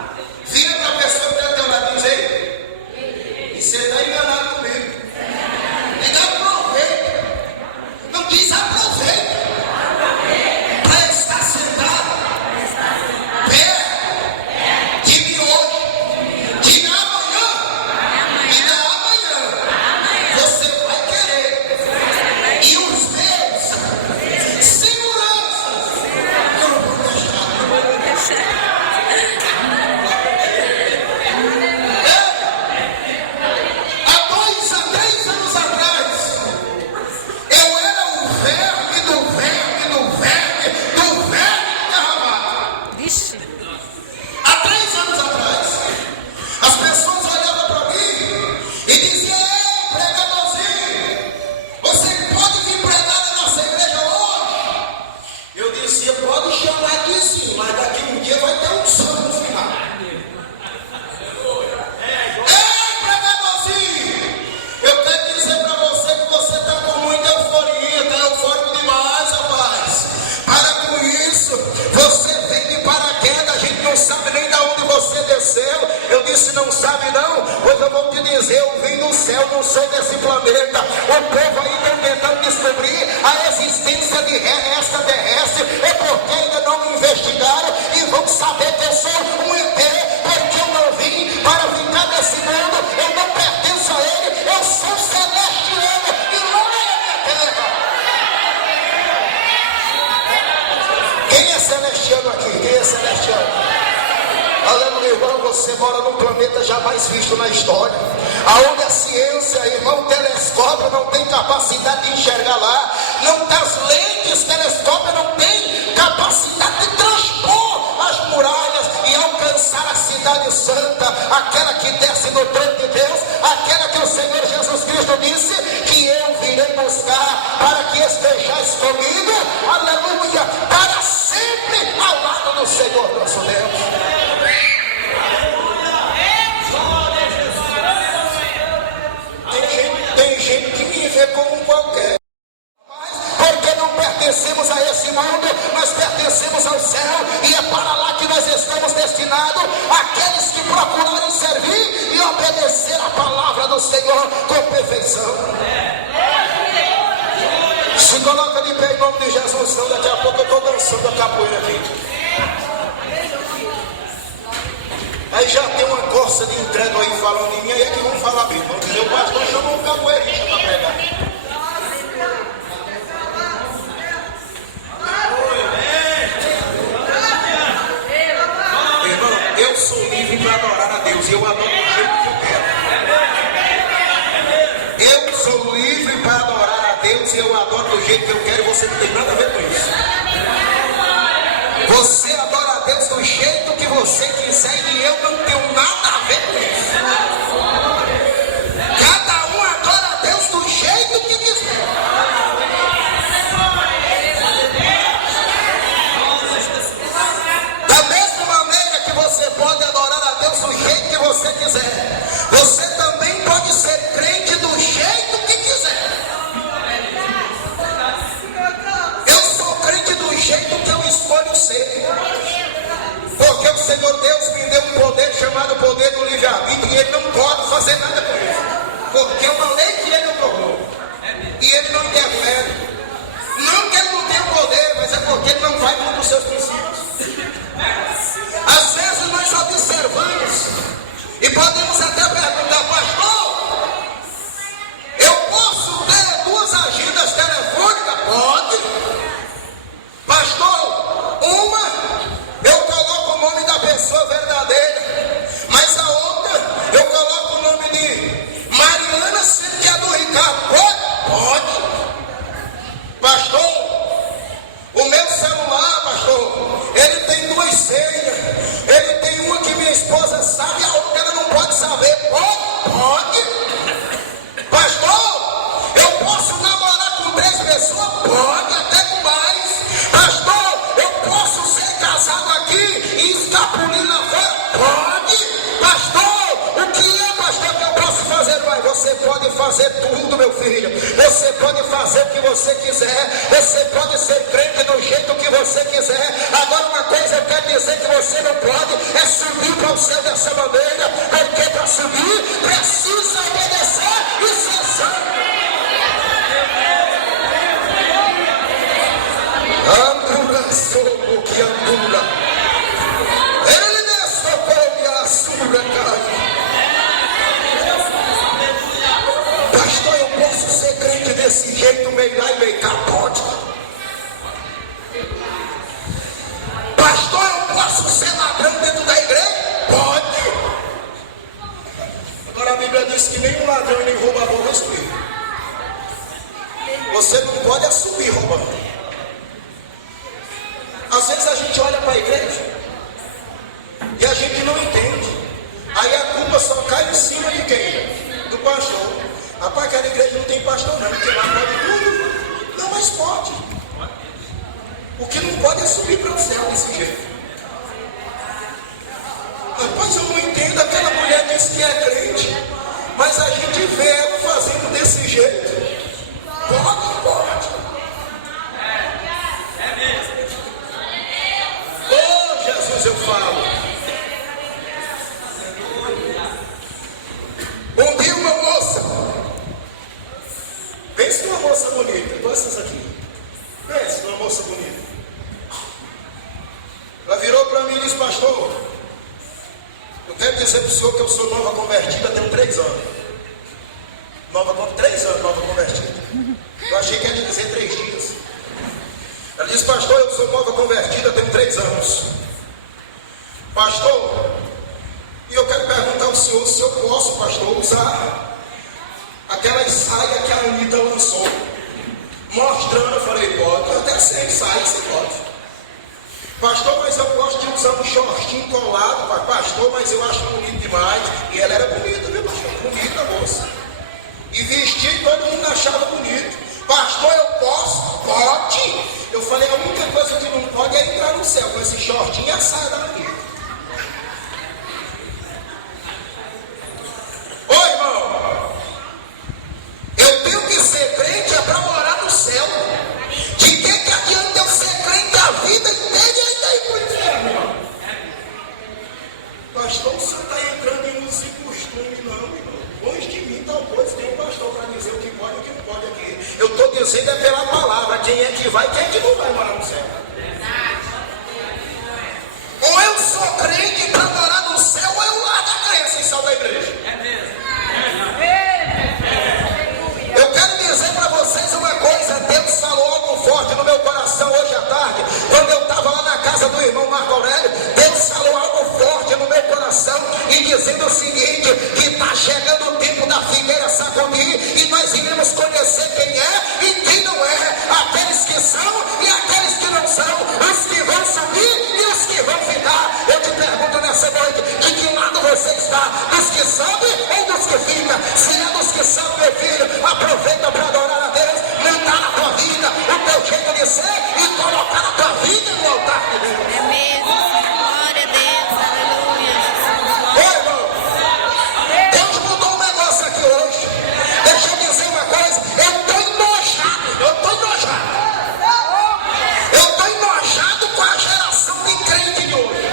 Vira para a pessoa que está do teu lado, diz aí. E você está enganado comigo. Diga aproveita. Não diz aproveita. Para estar sentado. Pé. Diga hoje. Diga amanhã. Diga amanhã. Você vai querer. E os meus seguranças não vão deixar. Há 3 anos atrás, eu era o verme do verme do verme do verme derramado. Vixe. Há 3 anos atrás, as pessoas olhavam para mim e diziam: ei, pregadorzinho, você pode vir pregar na nossa igreja hoje? Eu dizia: pode chamar de sim, mas daqui um dia vai ter um santo no final. Ei, pregadorzinho, eu quero dizer para você que você está com muita euforia, está eufórico demais, rapaz. Para com isso, você vem de paraquedas, a gente não sabe nem de onde você desceu. Eu disse: não sabe não? Pois eu vou te dizer, eu vim do céu, não sou desse planeta. O povo aí está tentando descobrir a existência de extraterrestre, é porque ainda não me investigaram e vão saber que eu sou um ET, porque eu não vim para ficar nesse mundo, eu não pertenço a ele, eu sou celestiano e não é a minha terra. Quem é celestiano aqui? Quem é celestiano? Aleluia, irmão, você mora num planeta jamais visto na história, aonde a ciência, irmão, telescópio não tem capacidade de enxergar lá, não tem as lentes, telescópio não tem capacidade de transpor as muralhas e alcançar a cidade santa, aquela que desce no trono de Deus, aquela que o Senhor Jesus Cristo disse que eu virei buscar para que estejais comigo, aleluia, para sempre ao lado do Senhor nosso Deus. Tem gente que me vê como qualquer, porque não pertencemos a esse mundo, nós pertencemos ao céu, e é para lá que nós estamos destinados, aqueles que procurarem servir e obedecer a palavra do Senhor com perfeição. Se coloca de pé em nome de Jesus, senão daqui a pouco eu estou dançando a capoeira aqui. Aí já tem uma corça de incrédulo aí falando em mim, aí é que vão falar bem. Vão dizer: o pastor chamou um capoeirista para pregar. Irmão, eu sou livre para adorar a Deus e eu adoro do jeito que eu quero. Eu sou livre para adorar a Deus e eu adoro do jeito que eu quero, e você não tem nada a ver com isso. Você adora a Deus do jeito que você quiser e eu não tenho nada a ver com isso. Cada um adora a Deus do jeito que quiser. Da mesma maneira que você pode adorar a Deus do jeito que você quiser, você também pode ser crente do jeito que quiser. Senhor Deus me deu um poder chamado poder do livre-arbítrio, e Ele não pode fazer nada com isso, porque é uma lei que Ele otorgou, e Ele não interfere. Não que Ele não tenha poder, mas é porque Ele não vai contra os seus princípios. Às vezes nós observamos e podemos até perguntar: pastor, eu posso ter 2 agendas telefônicas? Pode. Pastor, uma eu coloco o nome da pessoa verdadeira, mas a outra eu coloco o nome de Mariana, sendo que é do Ricardo. Pode. Pastor, o meu celular, pastor, ele tem 2 senhas. Ele tem uma que minha esposa sabe, a outra ela não pode saber. Pode. Pastor, eu posso namorar com 3 pessoas? Pode, até com mais. Pastor, eu posso ser casado aqui e escapulir lá fora? Pode. Pastor, o que é, pastor, que eu posso fazer? Mas você pode fazer tudo, meu filho. Você pode fazer o que você quiser. Você pode ser crente do jeito que você quiser. Agora, uma coisa eu quero dizer que você não pode é subir para o céu dessa maneira, porque para subir precisa obedecer e ser santo. Andura, soco que andura. Ele desfocou e a sura cai. Pastor, eu posso ser crente desse jeito, meio lá e meio cá? Pode. Pastor, eu posso ser ladrão dentro da igreja? Pode. Agora a Bíblia diz que nenhum ladrão e nem roubador vai subir. Você não pode assumir roubando. Às vezes a gente olha para a igreja e a gente não entende. Aí a culpa só cai em cima de quem? Do pastor. Rapaz, aquela igreja não tem pastor não, porque lá pode tudo. Não, mas pode. O que não pode é subir para o céu desse jeito. Rapaz, eu não entendo. Aquela mulher diz que é crente, mas a gente vê ela fazendo desse jeito. Pode. Oh, Jesus, eu falo. Um dia uma moça, pense numa moça bonita, igual essas aqui. Pense numa moça bonita. Ela virou para mim e disse: pastor, eu quero dizer para o senhor que eu sou nova convertida, tenho 3 anos. 3 anos nova convertida. Eu achei que ia dizer 3 dias. Ela disse: pastor, eu sou nova convertida, tenho 3 anos. Pastor, e eu quero perguntar ao senhor se eu posso, pastor, usar aquela saia que a Anitta lançou, mostrando. Eu falei: pode. Eu até sei, saia você pode. Pastor, mas eu gosto de usar um shortinho colado. Pastor, mas eu acho bonito demais. E ela era bonita, viu, pastor? Bonita, moça. E vestia e todo mundo achava bonito. Pastor, eu posso? Pode. Eu falei: a única coisa que não pode é entrar no céu com esse shortinho e a saia da Anitta. Ô irmão, eu tenho que ser crente é para morar no céu. De que adianta eu ser crente a vida inteira e ainda ir para o inferno, irmão? Pastor, o senhor está entrando em uso e costume, não, irmão. Longe de mim, talvez tenha um pastor para dizer o que pode e o que não pode aqui. Eu estou dizendo é pela palavra, quem é que vai e quem é que não vai morar no céu. Ou eu sou crente para morar no céu, ou eu largo a crença e saio da igreja. Eu quero dizer para vocês uma coisa: Deus falou algo forte no meu coração hoje à tarde, quando eu estava lá na casa do irmão Marco Aurélio. Deus falou algo forte no meu coração e dizendo o seguinte: que está chegando o tempo da figueira sacudir, e nós iremos conhecer quem é e quem não é, aqueles que são e aqueles que não são, os que vão subir e os que vão ficar. Eu te pergunto nessa noite: de que lado você está? Dos que sobem ou dos que ficam? Se é dos que sobem, meu filho, aproveita para adorar a Deus, mudar a tua vida, o teu jeito de ser e colocar a tua vida no altar de Deus. É mesmo. Glória a Deus. Aleluia. Ô irmão, Deus mudou um negócio aqui hoje. Deixa eu dizer uma coisa: eu estou enojado. Eu estou enojado com a geração de crente de hoje.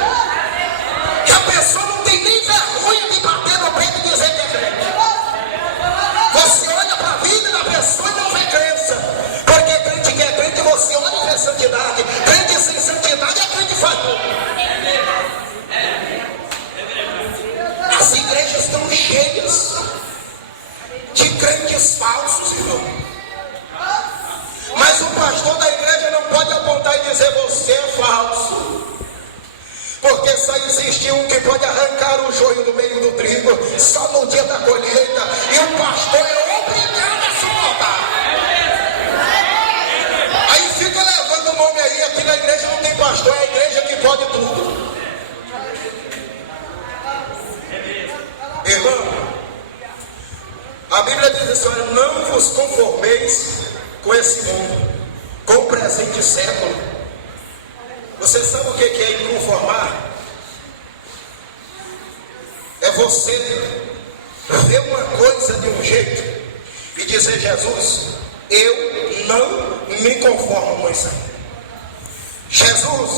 santidade. Crente sem santidade é crente fajuto. As igrejas estão cheias de crentes falsos, irmão. Mas o pastor da igreja não pode apontar e dizer: você é falso. Porque só existe um que pode arrancar o joio do meio do trigo, só no dia da colheita. E o pastor é obrigado a suportar. Aí fica levando o nome aí: aqui na igreja não tem pastor, é a igreja que pode tudo. Irmão, a Bíblia diz assim: olha, não vos conformeis com esse mundo, com o presente século. Você sabe o que é inconformar? É você ver uma coisa de um jeito e dizer: Jesus, eu não me conformo com isso aí. Jesus,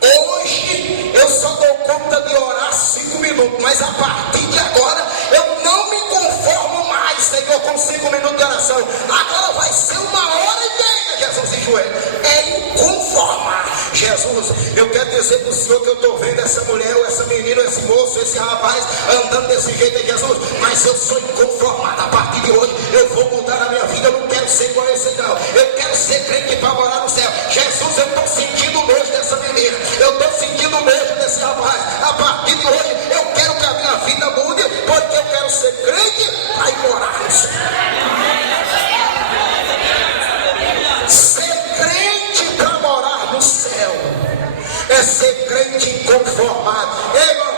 hoje eu só dou conta de orar 5 minutos, mas a partir de agora eu não me conformo mais, Senhor, com 5 minutos de oração. Agora vai ser 1 hora e meia, Jesus, em joelho. É inconformar. Jesus, eu quero dizer para o Senhor que eu estou vendo essa mulher, ou essa menina, ou esse moço, esse rapaz andando desse jeito aí, Jesus, mas eu sou inconformado. A partir de hoje eu vou mudar a minha vida. Eu não quero ser igual a esse não. Eu quero ser crente para morar no céu. Jesus, eu estou sentindo o beijo dessa menina, eu estou sentindo o beijo desse rapaz. A partir de hoje eu quero que a minha vida mude, porque eu quero ser crente para ir morar no céu. Ser crente para morar no céu é ser crente inconformado. Ei, irmão,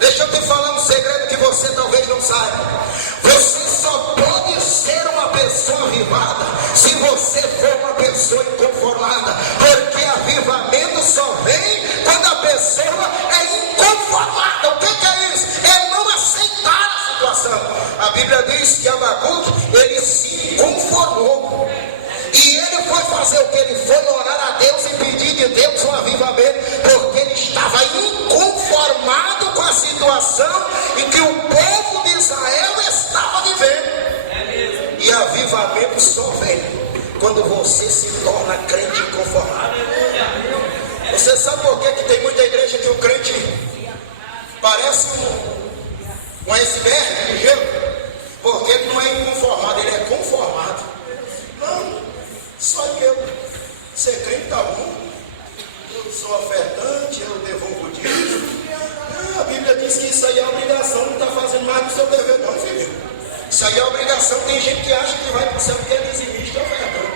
deixa eu te falar um segredo que você talvez não saiba. Você só pode ser uma pessoa avivada se você for uma pessoa inconformada, porque avivamento só vem quando a pessoa é inconformada. O que é isso? É não aceitar a situação. A Bíblia diz que Abacuque, ele se conformou. E ele foi fazer o que? Ele foi orar a Deus e pedir de Deus um avivamento, porque ele estava inconformado com a situação em que o povo de Israel estava vivendo. E avivamento só vem quando você se torna crente inconformado. Você sabe por que tem muita igreja que o crente parece um iceberg de gelo? Porque ele não é inconformado, ele é conformado. Não, só eu. Ser crente está bom. Eu sou ofertante, eu devolvo dízimo. A Bíblia diz que isso aí é obrigação, não está fazendo mais do seu dever, não, filho. Isso aí é obrigação. Tem gente que acha que vai para o céu porque é dizimista e ofertante.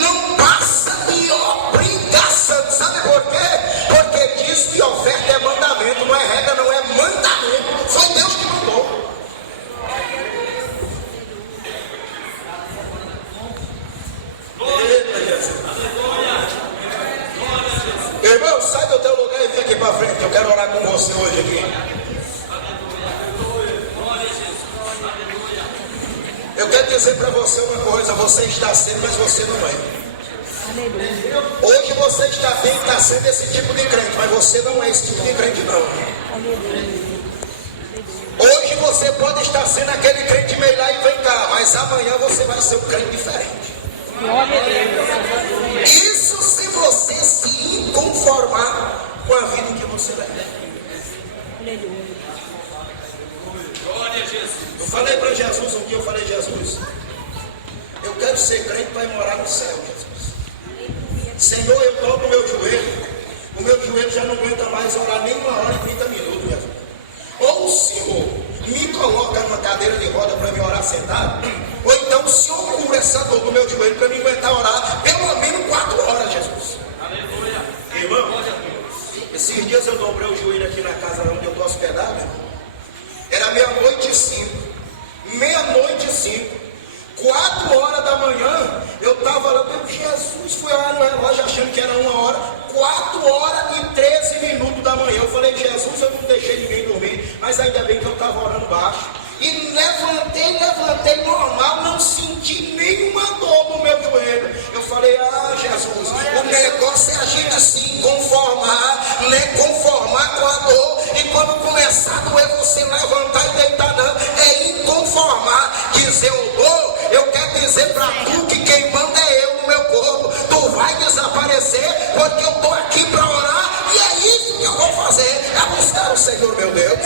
Não passa de obrigação. Sabe por quê? Porque diz que oferta é mandamento, não é regra, não é mandamento. Foi Deus que mandou. Eita, Jesus. Irmão, sai do teu lugar e vem aqui para frente. Eu quero orar com você hoje aqui. Eu quero dizer para você uma coisa: você está sendo, mas você não é. Aleluia. Hoje você está sendo esse tipo de crente, mas você não é esse tipo de crente, não. Aleluia. Hoje você pode estar sendo aquele crente meio lá e vem cá, mas amanhã você vai ser um crente diferente. Glória a Deus. Isso se você se inconformar com a vida que você leva. Aleluia. Glória a Jesus. Eu falei para Jesus um dia, eu falei: Jesus, eu quero ser crente para ir morar no céu, Jesus. Senhor, eu dobro o meu joelho já não aguenta mais orar nem 1 hora e 30 minutos, Jesus. Ou o Senhor me coloca numa cadeira de roda para me orar sentado, ou então o Senhor cura essa dor do meu joelho para me aguentar orar pelo menos 4 horas, Jesus. Aleluia. Irmão, esses dias eu dobrei o joelho aqui na casa onde eu estou hospedado, irmão. Era 00:05, 00:05, 4 horas da manhã, eu estava lá, meu Jesus, fui lá no relógio achando que era 1 hora, 4 horas e 13 minutos da manhã. Eu falei: Jesus, eu não deixei ninguém dormir, mas ainda bem que eu estava orando baixo. E levantei normal, não senti nenhuma dor no meu joelho. Eu falei: ah, Jesus, o negócio é a gente se conformar, não é conformar com a dor. E quando começar a doer, você levantar e deitar, não. É inconformar, dizer: eu dou. Eu quero dizer para tu que quem manda é vai desaparecer, porque eu estou aqui para orar, e é isso que eu vou fazer, é buscar o Senhor, meu Deus.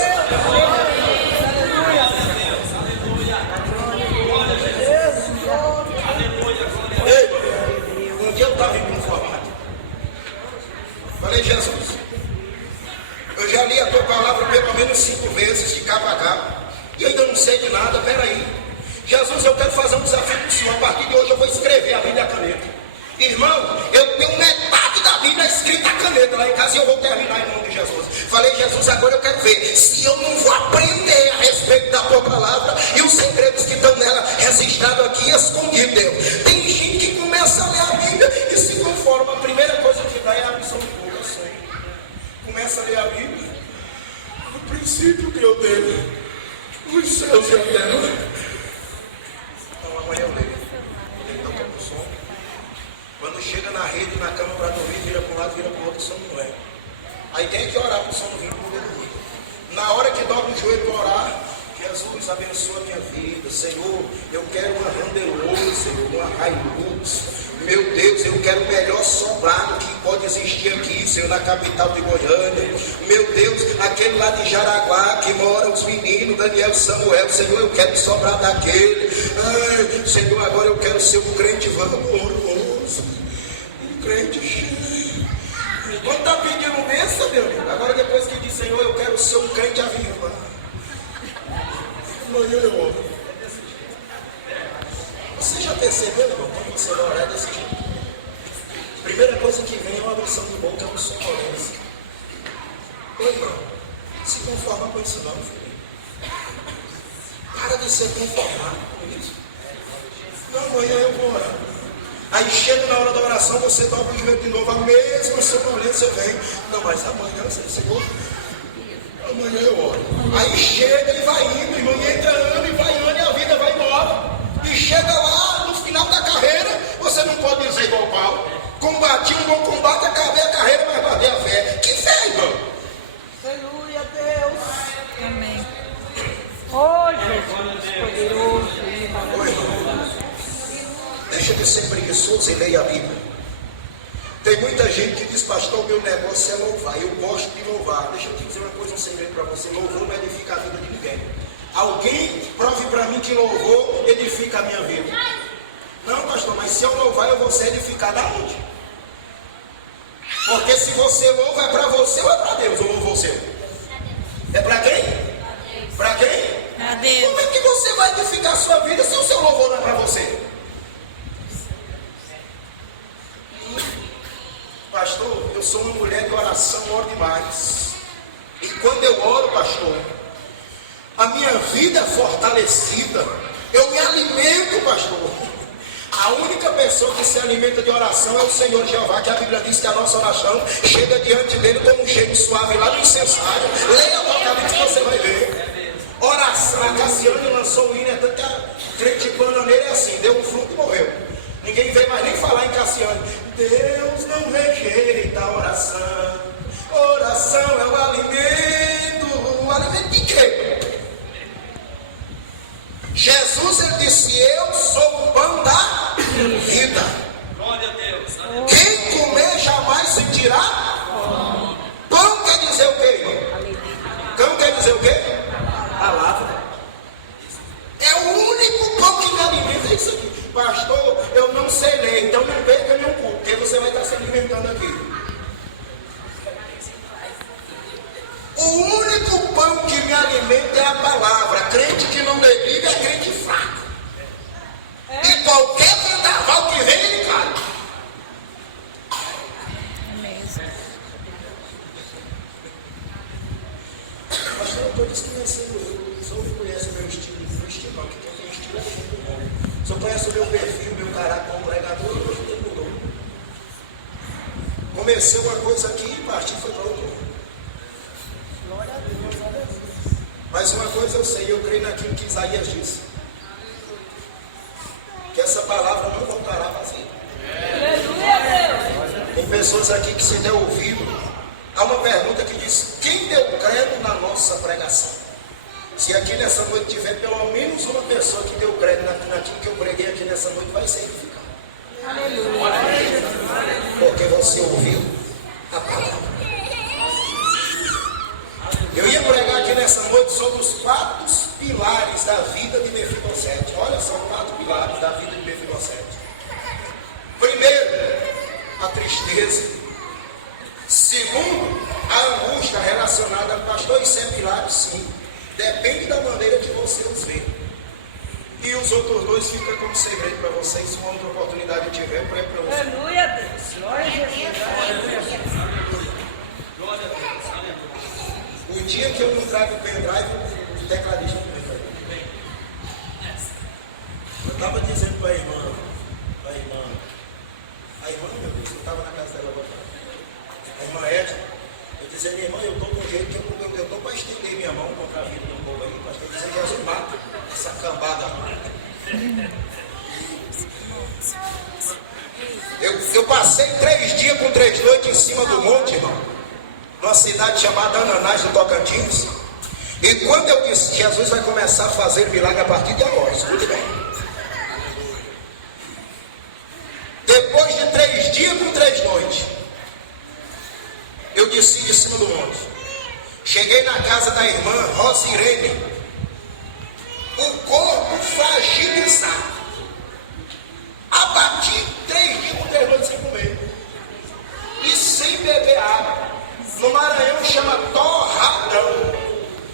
Ei, um dia eu estava inconformado. Falei, Jesus, eu já li a tua palavra pelo menos 5 vezes, de cabo a cabo, e ainda não sei de nada. Peraí, Jesus, eu quero fazer um desafio com o Senhor. A partir de hoje eu vou escrever a Bíblia a caneta. Irmão, eu tenho metade da Bíblia escrita a caneta lá em casa, e eu vou terminar em nome de Jesus. Falei, Jesus, agora eu quero ver se eu não vou aprender a respeito da tua palavra e os segredos que estão nela registrados aqui, escondidos, Deus. Tem gente que começa a ler a Bíblia e se conforma. A primeira coisa que dá é a missão do coração. Começa a ler a Bíblia. No princípio criou Deus os céus e a terra. Então amanhã eu leio. Ele toca pro som. Quando chega na rede, na cama para dormir, vira para um lado, vira para o outro, o som não é. Aí tem que orar para o som não vir para poder dormir. Na hora que dobra o joelho para orar, Jesus abençoa a minha vida. Senhor, eu quero uma Randelô, Senhor, uma Hilux. Meu Deus, eu quero o melhor sobrado que pode existir aqui, Senhor, na capital de Goiânia. Meu Deus, aquele lá de Jaraguá que mora os meninos, Daniel, Samuel. Senhor, eu quero sobrar daquele. Ai, Senhor, agora eu quero ser um crente valoroso, um crente cheio. Quando está pedindo bênção, meu amigo, agora depois que diz, Senhor, eu quero ser um crente avivado. Amanhã eu oro. Você já percebeu, irmão, quando você vai orar desse jeito? Primeira coisa que vem é uma oração de boca, é uma sonolência. Ô irmão, se conforma com isso não, filho. Para de ser conformado com isso. Não, amanhã eu vou orar. Aí chega na hora da oração, você dobra o joelho de novo, a mesma sonolência vem. Não, mas amanhã, Senhor, amanhã eu oro. Aí chega e vai indo, irmão, e entra ano e vai ano e a vida vai embora. E chega lá no final da carreira, você não pode dizer igual Paulo: combati um bom combate, acabei a carreira, mas guardei a fé. Que fé, irmão? Aleluia, Deus. Amém. Oh, Jesus, poderoso e Oi, irmão. maravilhoso. Deixa de ser preguiçoso e leia a Bíblia. Tem muita gente que diz, pastor, meu negócio é louvar. Eu gosto de louvar. Deixa eu te dizer uma coisa, um segredo para você: louvor não edifica a vida de ninguém. Alguém prove para mim que louvor edifica a minha vida. Não, pastor, mas se eu louvar, eu vou ser edificado aonde? Porque se você louva, é para você ou é para Deus? Ou louvor seu? É para quem? Para quem? Para Deus. Como é que você vai edificar a sua vida se o seu louvor não é para você? Pastor, eu sou uma mulher de oração, oro demais. E quando eu oro, pastor, a minha vida é fortalecida. Eu me alimento, pastor. A única pessoa que se alimenta de oração é o Senhor Jeová, que a Bíblia diz que a nossa oração chega diante dele como um cheiro suave lá no incensário. Leia o Apocalipse que você vai ver. Oração, a Cassiane lançou o hino, é tanto que a crente bananeira é assim, deu um fruto e morreu. Ninguém veio mais nem falar em Cassiane. Deus não rejeita a oração. Oração é o alimento. O alimento de quê? Jesus, ele disse: eu sou o pão da vida. Glória a Deus. Quem comer jamais sentirá fome. Pão quer dizer o quê, irmão? Pão quer dizer o quê? Palavra. É o único pão que me alimenta, é isso aqui. Pastor, eu não sei ler, então não perca nenhum culto, porque você vai estar se alimentando aqui. O único pão que me alimenta é a palavra. Crente que não lê Bíblia é crente fraco. E qualquer vendaval que vem, ele cai. É mesmo. Pastor, eu estou desconhecendo eu. Só me conhece o meu estilo. Meu estilo não, que quem tem estilo é muito bom. Só conhece o meu perfil, o meu caráter como pregador, e hoje ele mudou. Comecei uma coisa aqui e parti foi para outra. Mas uma coisa eu sei, eu creio naquilo que Isaías disse: que essa palavra não voltará vazia. Tem pessoas aqui que se der ouvido. Há uma pergunta que diz: quem deu credo na nossa pregação? Se aqui nessa noite tiver pelo menos uma pessoa que deu credo naquilo que eu preguei aqui nessa noite, vai ser edificado. Porque você ouviu a palavra. Eu ia pregar aqui nessa noite sobre os 4 pilares da vida de Mefibosete. Olha, são 4 pilares da vida de Mefibosete. Primeiro, a tristeza. Segundo, a angústia relacionada ao pastor. Isso é pilares, sim. Depende da maneira que você os vê. E os outros 2 ficam como segredo para vocês. Se uma outra oportunidade tiver, eu prego para vocês. Aleluia a Deus. Glória a Jesus. O dia que eu não trago o pendrive, o tecladista não vem. Eu estava dizendo para a irmã, meu Deus, eu estava na casa dela agora. A irmã Edna, eu dizendo, irmã, eu estou com um jeito que eu estou para estender minha mão contra a vida do povo aí, mas estou dizendo que Jesus mata essa cambada. Eu passei 3 dias com 3 noites em cima do monte, irmão, numa cidade chamada Ananás, do Tocantins. E quando eu disse, Jesus vai começar a fazer milagre a partir de agora, escute bem. Depois de 3 dias com 3 noites, eu desci de cima do monte. Cheguei na casa da irmã Rosirene. O corpo fragilizado. Abati 3 dias com 3 noites sem comer. E sem beber água. No Maranhão chama torradão.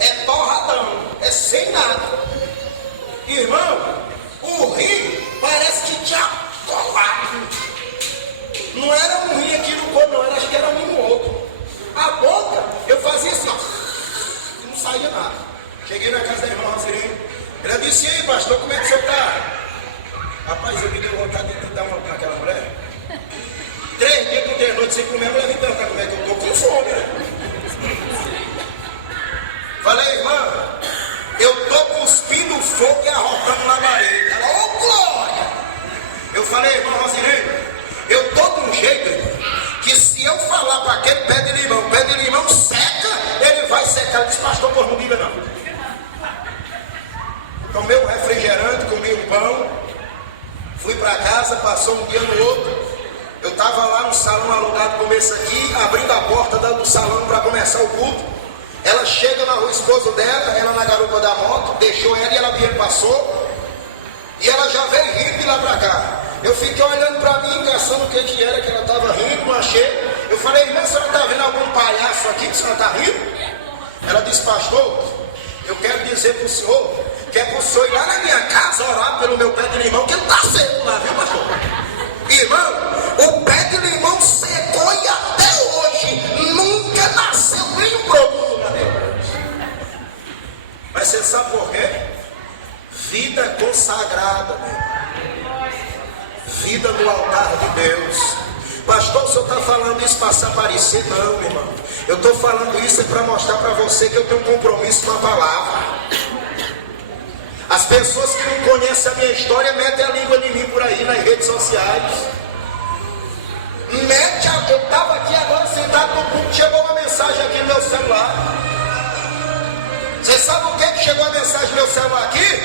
É torradão. É sem nada. Irmão, o rio parece que tinha colado. Não era um rio aqui no corpo, não. Acho que era um no outro. A boca, eu fazia assim, ó. E não saía nada. Cheguei na casa da irmã Rosirene. Ela disse, e aí, pastor, como é que você está? Rapaz, eu me dei vontade de dar uma naquela mulher. 3 dias com 3 noites sem comer, a mulher me perguntar como é que eu estou com fome, né? Falei, irmã, eu estou cuspindo fogo e arrotando na parede. Ela, ô glória! Eu falei, irmã Rosirene, eu estou de um jeito, irmão, que se eu falar para aquele pé de limão seca, ele vai secar. Eu disse, pastor, por não diga não. Tomei um refrigerante, comi um pão, fui para casa, passou um dia no outro. Eu estava lá no salão alugado, começo aqui, abrindo a porta do salão para começar o culto. Ela chega na rua, o esposo dela, ela na garupa da moto, deixou ela e ela me passou. E ela já veio rindo de lá para cá. Eu fiquei olhando para mim, caçando o que era, que ela estava rindo, não achei. Eu falei, irmã, a senhora está vendo algum palhaço aqui que a senhora está rindo? Ela disse, pastor, eu quero dizer para o senhor que é para o senhor ir lá na minha casa orar pelo meu pé de limão, que ele está seco lá, viu, pastor? Irmão, o pé de limão secou e até hoje nunca nasceu nenhum produto lá dentro. Mas você sabe por quê? Vida consagrada, vida no altar de Deus. Pastor, o senhor está falando isso para se aparecer? Não, meu irmão. Eu estou falando isso para mostrar para você que eu tenho um compromisso com a palavra. As pessoas que não conhecem a minha história metem a língua de mim por aí nas redes sociais. Eu estava aqui agora sentado no púlpito, chegou uma mensagem aqui no meu celular. Você sabe o que chegou a mensagem no meu celular aqui?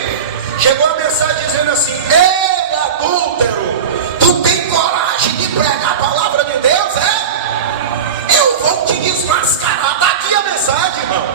Chegou a mensagem dizendo assim, ei, adúltero, tu tem coragem de pregar a palavra de Deus, é? Eu vou te desmascarar. Está aqui a mensagem, irmão.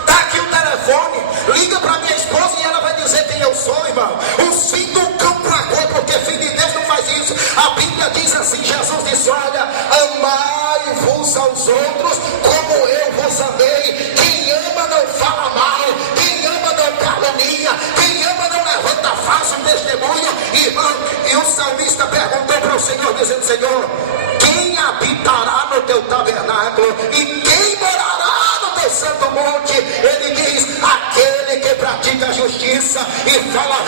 Está aqui o telefone. Liga para minha esposa e ela vai dizer quem eu sou, irmão. Os filhos do cão para cor, porque filho de Deus não faz isso. A Bíblia diz assim, Jesus disse, olha, amai-vos aos outros como eu vos amei. Quem ama não fala mal, quem ama não calunia, quem ama não levanta falso testemunho. Irmão, e o salmista perguntou para o Senhor, dizendo, Senhor, quem habitará no teu tabernáculo e quem morará no teu santo monte? Ele diz, aquele que pratica a justiça e fala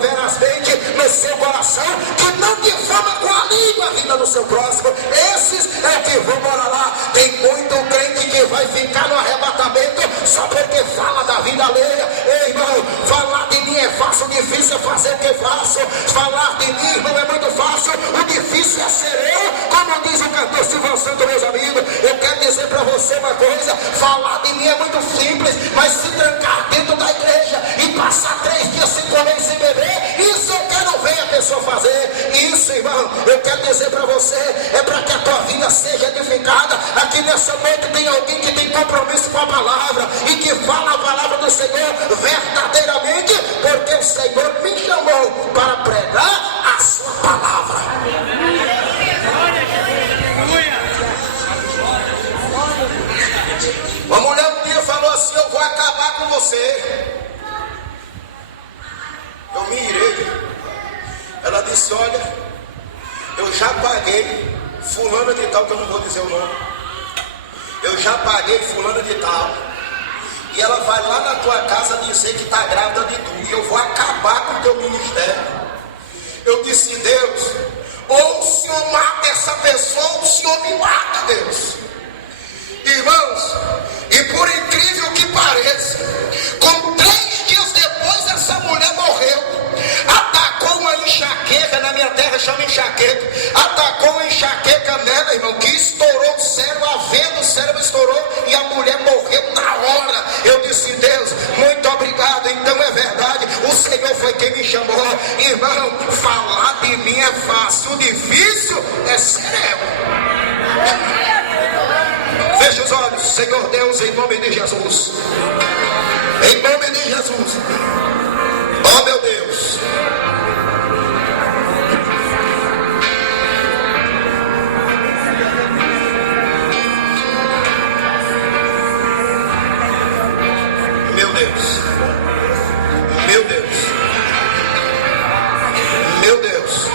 verazmente no seu coração, que não difama com a língua a vida do seu próximo. Esses é que vão morar lá. Tem muito crente que vai ficar no arrebatamento só porque fala da vida alheia. Ei, irmão, falar de mim é fácil, o difícil é fazer o que faço. Falar de mim, irmão, é muito fácil, o difícil é ser eu, como diz o cantor Silvio Santos, meus amigos. Eu quero dizer para você uma coisa, falar de mim é muito simples, mas se trancar dentro da igreja e passar 3 dias sem comer e sem beber, isso eu quero ver a pessoa fazer. Isso, irmão, eu quero dizer para você, é para que a tua vida seja edificada. Aqui nessa noite tem alguém que tem compromisso com a palavra e que fala a palavra do Senhor verdadeiramente, porque o Senhor me chamou para pregar a sua palavra. Uma mulher um dia falou assim: eu vou acabar com você. Eu me irei. Ela disse: olha, eu já paguei fulana de tal, que eu não vou dizer o nome. Eu já paguei fulana de tal, e ela vai lá na tua casa dizer que está grávida de tu, e eu vou acabar com o teu ministério. Eu disse: Deus, ou o Senhor mata essa pessoa, ou o Senhor me mata, Deus. Irmãos, e por incrível que pareça, com 3 dias depois essa mulher morreu. Atacou uma enxaqueca, na minha terra chama enxaqueca. Atacou uma enxaqueca nela, irmão, que estourou o cérebro, a veia do cérebro estourou e a mulher morreu na hora. Eu disse: Deus, muito obrigado. Então é verdade, o Senhor foi quem me chamou. Irmão, falar de mim é fácil, o difícil é ser eu. Feche os olhos. Senhor Deus, em nome de Jesus, em nome de Jesus, oh meu Deus, meu Deus, meu Deus, meu Deus,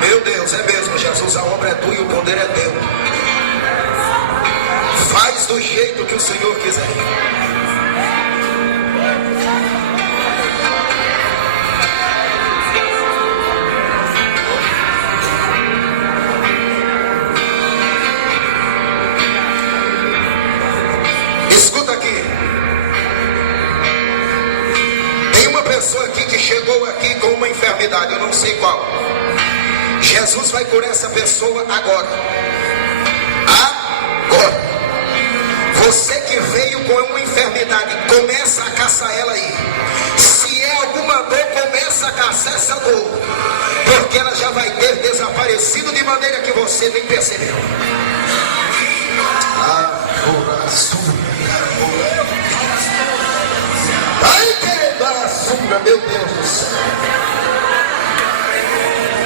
meu Deus, é mesmo, Jesus, a obra é tua e o poder é teu. Faz do jeito que o Senhor quiser. Escuta aqui. Tem uma pessoa aqui que chegou aqui com uma enfermidade, eu não sei qual. Jesus vai curar essa pessoa agora. Agora. Você que veio com uma enfermidade, começa a caçar ela aí. Se é alguma dor, começa a caçar essa dor, porque ela já vai ter desaparecido de maneira que você nem percebeu. Ai, que braçura, meu Deus do céu.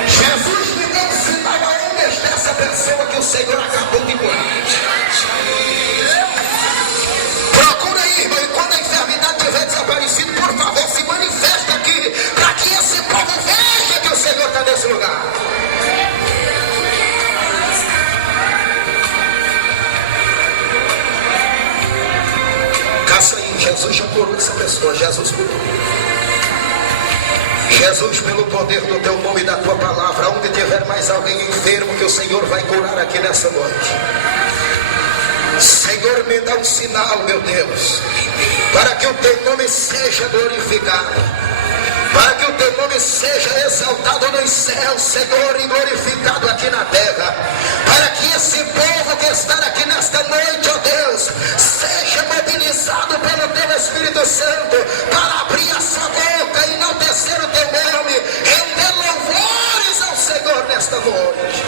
Jesus me deu um sinal aonde está essa pessoa que o Senhor acabou de curar. Procura aí, irmão, e quando a enfermidade tiver desaparecido, por favor, se manifesta aqui, para que esse povo veja que o Senhor está nesse lugar. Caça aí, Jesus já curou essa pessoa, Jesus curou. Jesus, pelo poder do teu nome e da tua palavra, onde tiver mais alguém enfermo, que o Senhor vai curar aqui nessa noite. Senhor, me dá um sinal, meu Deus, para que o teu nome seja glorificado, para que o teu nome seja exaltado nos céus, Senhor, e glorificado aqui na terra, para que esse povo que está aqui nesta noite, ó Deus, seja mobilizado pelo teu Espírito Santo, para abrir a sua boca e enaltecer o teu nome, render louvores ao Senhor nesta noite.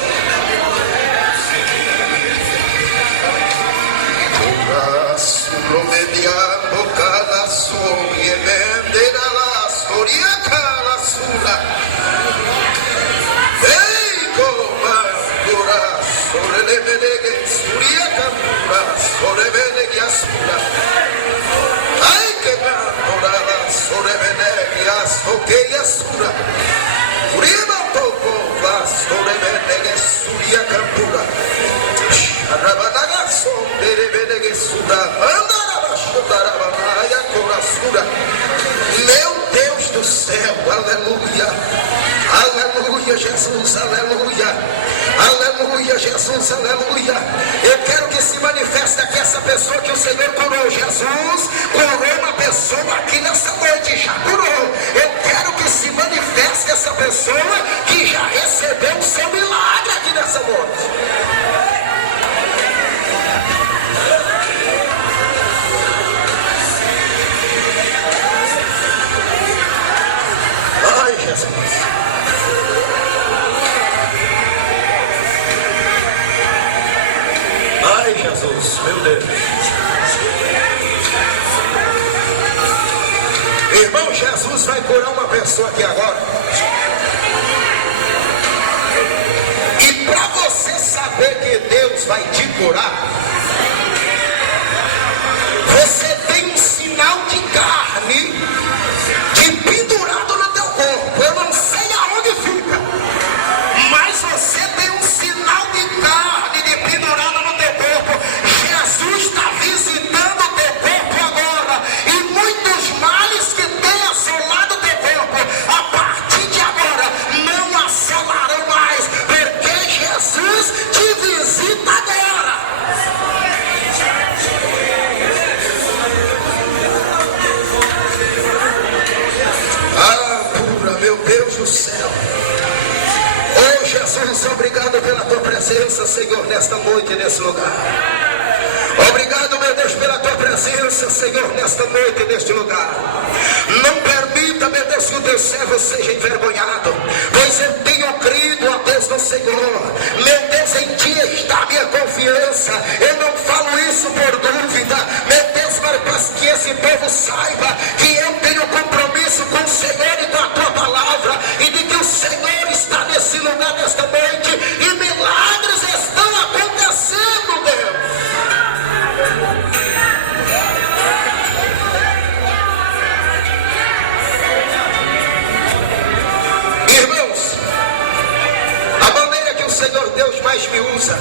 Promediando cada som e vender a la soria cada sura. Ei, comandura, sorelebenegue, suria campura, sorebenegue asura. Ai, que mandura, sorebenegue asoquei asura. Urima toco, la sorebenegue suria campura. Arabanaga som, derebenegue sura. Meu Deus do céu, aleluia, aleluia, Jesus, aleluia, aleluia, Jesus, aleluia. Eu quero que se manifeste aqui essa pessoa que o Senhor curou. Jesus curou uma pessoa aqui nessa noite, já curou. Eu quero que se manifeste essa pessoa que já recebeu o seu milagre aqui nessa noite. pessoa aqui agora. E para você saber que Deus vai te curar, você tem um sinal de carne de pendurado no teu corpo. Eu não sei aonde fica, mas você tem um sinal de carne de pendurado no teu corpo. Jesus está visitando o teu corpo agora, e muitos males que tem assolado o teu corpo, a partir de agora não assolarão mais, porque Jesus te visita agora. Meu Deus do céu. Oh Jesus, obrigado pela tua presença, Senhor, nesta noite, nesse lugar. Obrigado, meu Deus, pela tua presença, Senhor, nesta noite, neste lugar. Não permita, meu Deus, que o teu servo seja envergonhado, pois eu tenho crido, ó Deus, no Senhor. Meu Deus, em ti está a minha confiança. Eu não falo isso por dúvida, meu Deus, mas para que esse povo saiba que eu tenho compromisso com o Senhor e com a tua palavra, e de que o Senhor está nesse lugar nesta noite, e milagres estão acontecendo, Deus. Irmãos, a maneira que o Senhor Deus mais me usa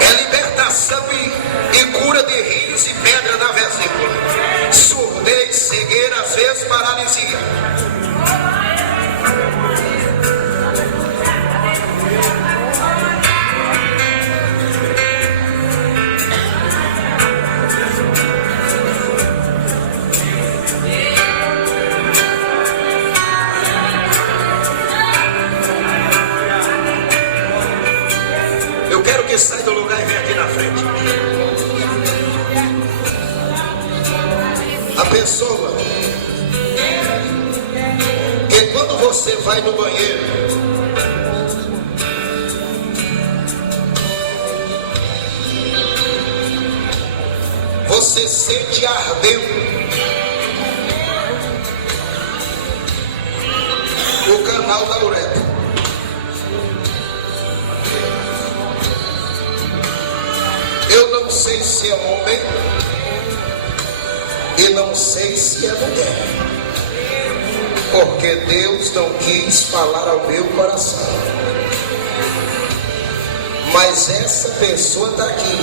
é libertação e cura de rins e pedra na vesícula, surdez, cegueira, às vezes paralisia. Eu quero que saia do lugar e venha aqui na frente. A pessoa que quando você vai no banheiro, você sente ardendo o canal da uretra. Eu não sei se é homem e não sei se é mulher, porque Deus não quis falar ao meu coração. Mas essa pessoa está aqui.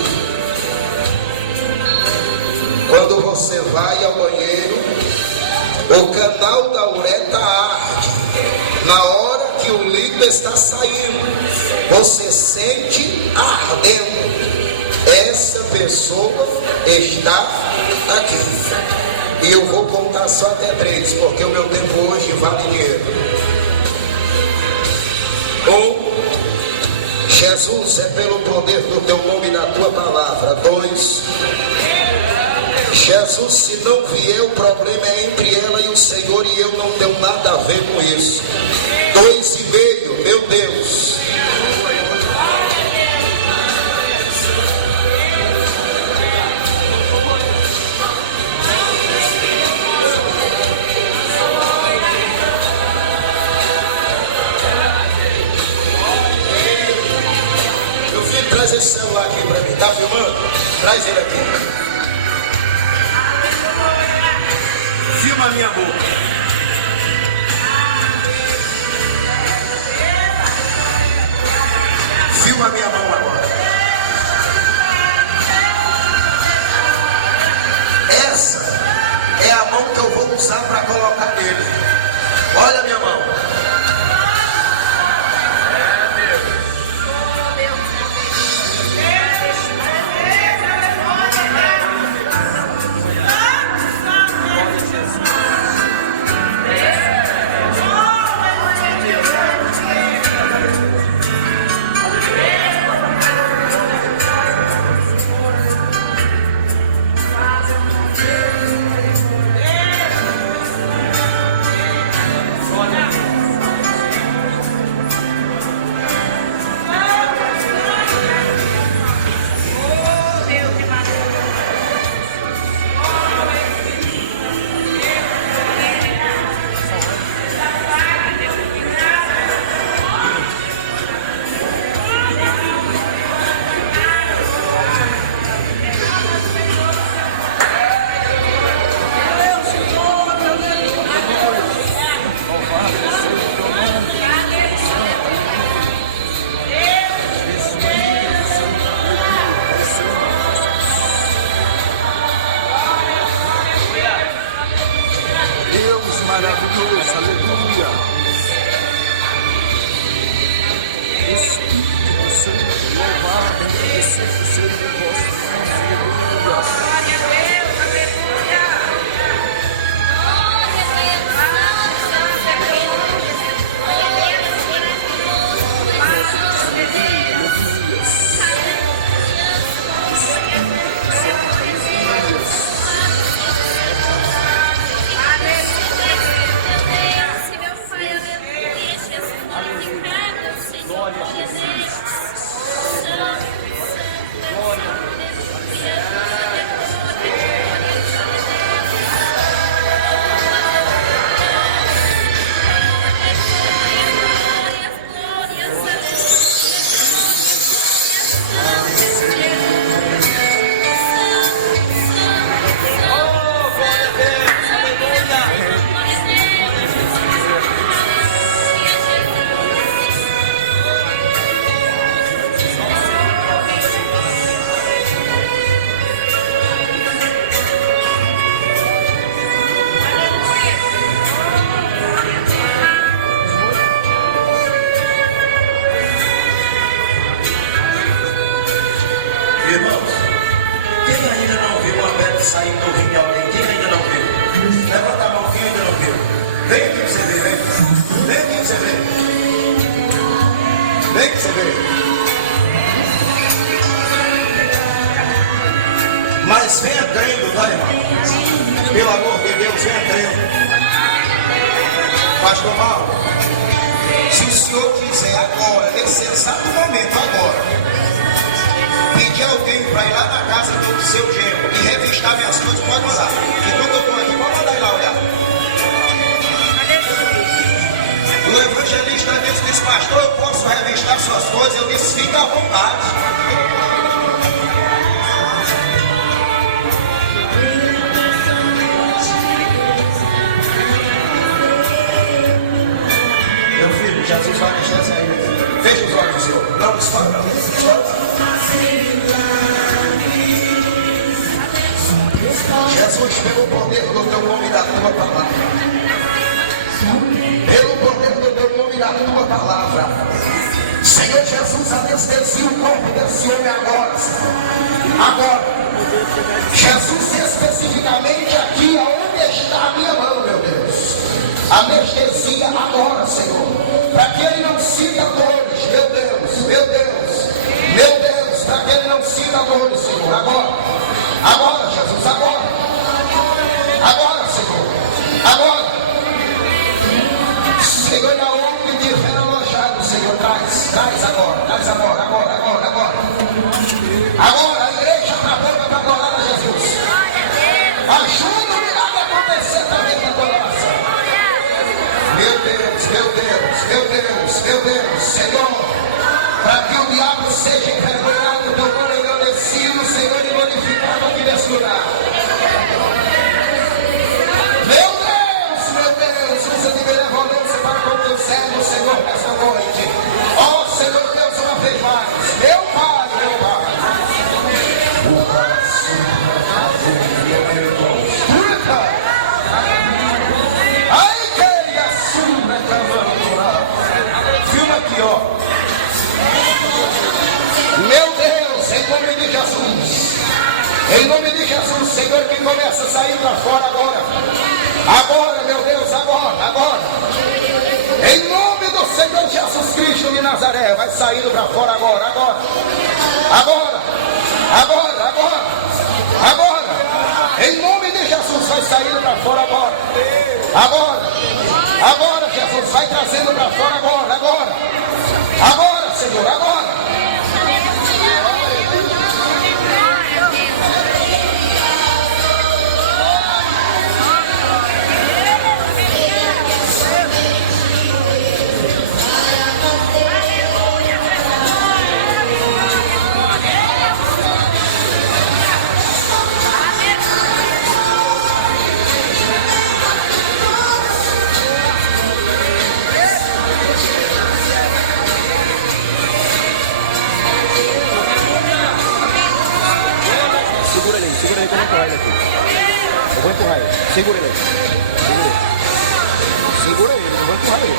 Quando você vai ao banheiro, o canal da uretra arde. Na hora que o líquido está saindo, você sente ardendo. Essa pessoa está aqui. E eu vou contar só até 3, porque o meu tempo hoje vale dinheiro. 1, Jesus, é pelo poder do teu nome e da tua palavra. 2, Jesus, se não vier, o problema é entre ela e o Senhor, e eu não tenho nada a ver com isso. 2,5, meu Deus. Traz esse celular aqui pra mim, tá filmando? Traz ele aqui. Filma a minha boca. Filma a minha mão agora. Essa é a mão que eu vou usar para colocar nele. Olha a minha mão. Vem que você vê. Mas venha crendo, tá, irmão? Pelo amor de Deus, venha crendo. Pastor Mauro, se o senhor quiser agora, nesse exato momento, agora, pedir alguém para ir lá na casa do seu genro e revistar minhas coisas, pode mandar. Enquanto eu estou aqui, pode mandar ir lá olhar. O evangelista disse, pastor, eu posso revistar suas coisas? Eu disse, fica à vontade. Meu filho, Jesus vai mexer essa aí. Feche os olhos, Senhor. Não, escolhe, não. Jesus, pelo poder do teu nome e da tua palavra. Pelo poder do teu nome e da tua palavra. Senhor Jesus, anestesia o corpo desse homem agora, Senhor. Agora. Jesus, especificamente aqui, aonde está a minha mão, meu Deus. Anestesia agora, Senhor. Para que ele não sinta dores, meu Deus, meu Deus, meu Deus. Para que ele não sinta dores, Senhor. Agora. Agora, Jesus, agora. Agora, Senhor. Agora. Senhor, aonde tiver alojado, Senhor, traz agora, agora. Agora, a igreja trabalha para adorar a Jesus. Ajuda o milagre a acontecer também na tua oração. Meu Deus, meu Deus, meu Deus, meu Deus, Senhor, para que o diabo seja envergonhado, teu nome engrandecido, Senhor, e glorificado aqui nesse lugar. Meu Deus, usa de benevolência para com teu servo, Senhor, nessa noite. Ó Senhor Deus, uma vez mais, meu Pai. O coração ai, que açúcar, filma aqui, ó. Meu Deus, em nome de Jesus. Em nome de Jesus, Senhor, que começa a sair para fora agora. Agora, meu Deus, agora. Em nome do Senhor Jesus Cristo de Nazaré, vai saindo para fora agora. Em nome de Jesus, vai saindo para fora agora. Agora, Jesus, vai trazendo para fora agora. Agora, Senhor, agora. Segura ele que eu vou empurrar ele aqui. Eu vou empurrar ele. Segura ele aí. Segura ele, eu vou empurrar ele.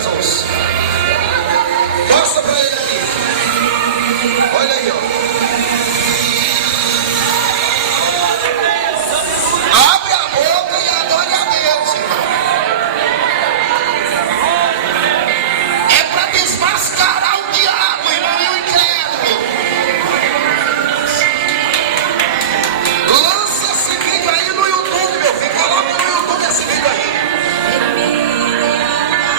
Jesus. Mostra para ele aqui. Olha aí, ó. Abre a boca e adore a Deus, irmão. É para desmascarar o diabo, irmão, e o incrédulo. Lança esse vídeo aí no YouTube, meu filho. Coloca no YouTube esse vídeo aí.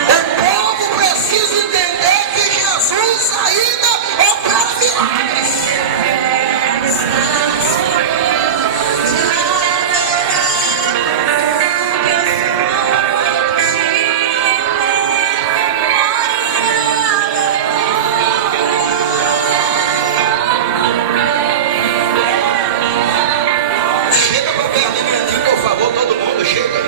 O povo precisa entender que Jesus ainda opera milagres. Chega para perto de mim aqui, por favor, todo mundo, chega.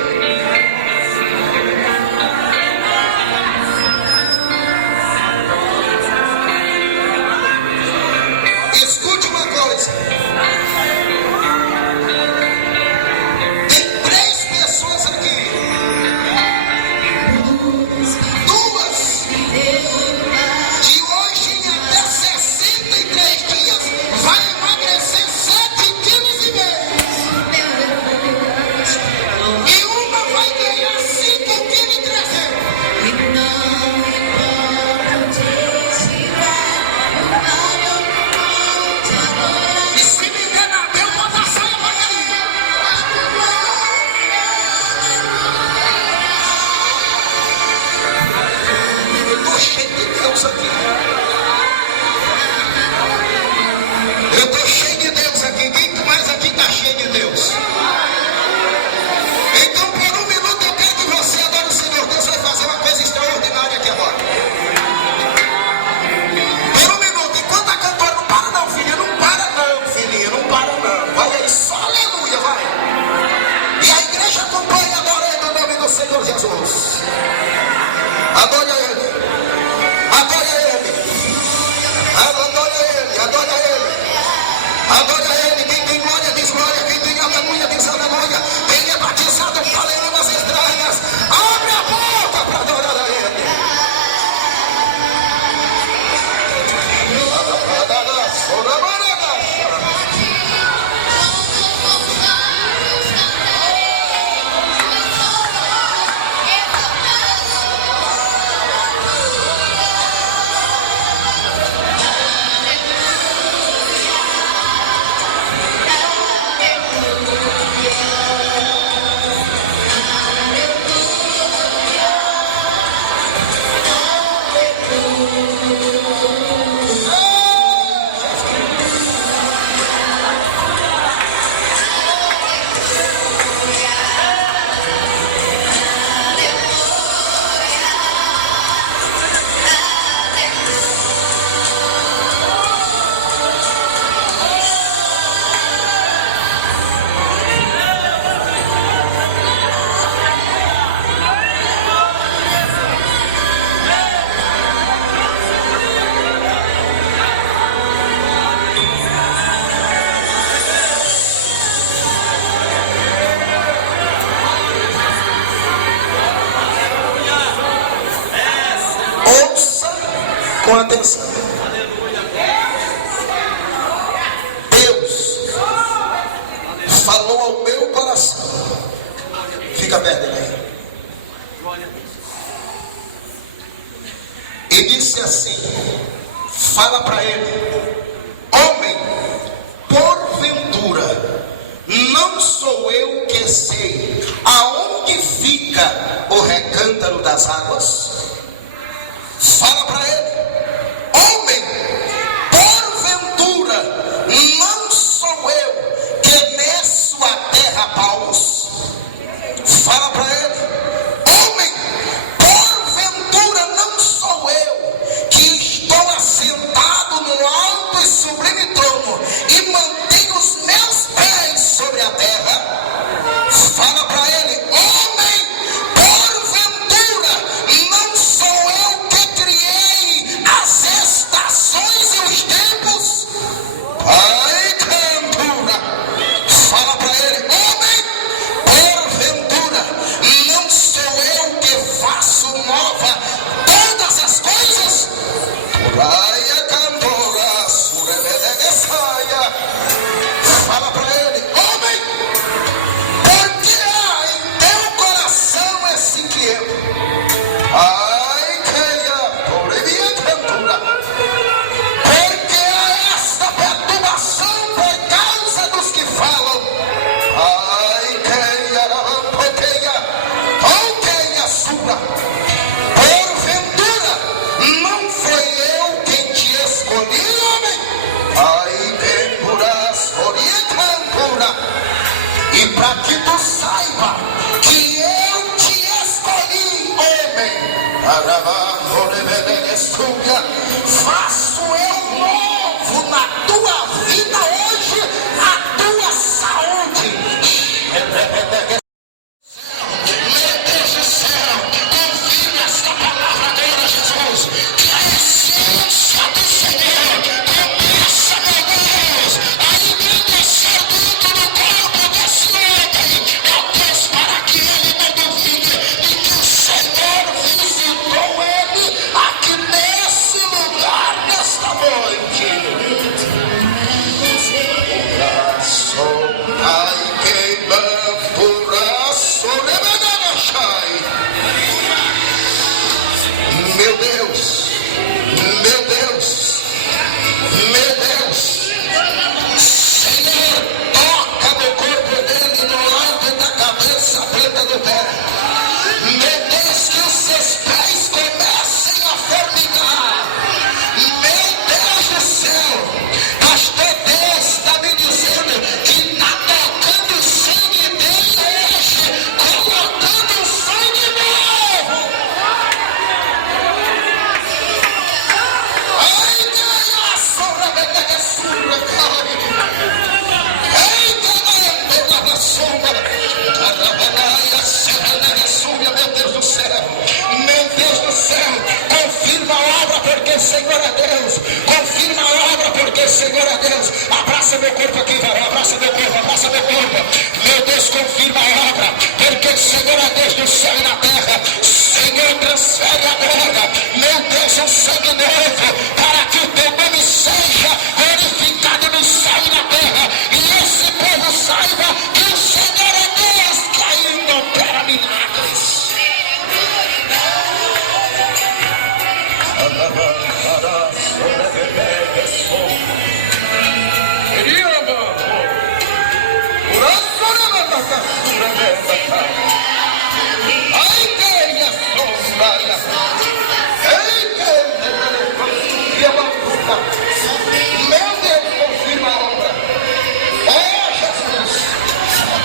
Escute uma coisa. Tem 3 pessoas aqui. 2 de hoje em até 63 dias vai emagrecer 7,5 kg. E uma vai ganhar 5,3 kg. E se me der na deu, bota a saia pra cair. Eu tô cheio de Deus aqui. Eu tô cheio de Deus aqui. Quem mais aqui tá cheio de Deus? Então, por um minuto, eu quero que você adore o Senhor. Deus vai fazer uma coisa extraordinária aqui agora. Por um minuto, enquanto a cantora não para não, filhinha, não para não, filhinha, não para não. Vai aí, só aleluia, vai. E a igreja acompanha, adora ele no nome do Senhor Jesus. Adore a ele. Adore a ele. Adore a ele. Adore a ele. Adore a ele. Quem tem glória diz glória. Quem tem aleluia diz aleluia. Quem é batizado fala em línguas estranhas. Abre a boca para adorar a ele. Ouça com atenção. Deus falou ao meu coração. Fica perto de mim. E disse assim: fala para ele, homem, porventura, não sou eu que sei aonde fica o recântaro das águas? Fala para ele, homem, porventura, não sou eu que meço a terra a palmos? Fala para ele, homem, porventura, não sou eu que estou assentado no alto e sublime trono e mantenho os meus pés sobre a terra? Fala para ele, homem, porventura, não sou eu que criei Faço eu novo na tua vida hoje, a tua saúde. Meu Deus do céu, confirme esta palavra agora, Jesus, que a essência do Senhor começa, meu Deus, a engrandecer dentro do corpo desse homem. Meu Deus, para que ele não duvide de que o Senhor visitou ele aqui nesse lugar, nesta noite. Ai, queimando braço, meu Deus, meu Deus, meu Deus, Senhor, toca no corpo dele, no alto da cabeça, planta do pé. Meu Deus, que os seus pés comecem a formigar. Meu Deus do céu, pastor Deus está me dizendo que está tocando o sangue dele hoje, colocando o sangue novo. Ai, ganha, sobra, ganha, surra, cara. Ei, ganha, ganha, sombra. Meu Deus do céu, meu Deus do céu, confirma a obra porque Senhor é Deus, confirma a obra porque Senhor é Deus. Abraça meu corpo aqui, varão, abraça meu corpo, abraça meu corpo. Meu Deus, confirma a obra porque Senhor é Deus do céu e da terra. Senhor, transfere agora, meu Deus, um sangue novo para que o teu nome seja glorificado no céu e na terra, e esse povo saiba que o Senhor é Deus que ainda opera milagres. Meu Deus, confirma a obra. Oh Jesus,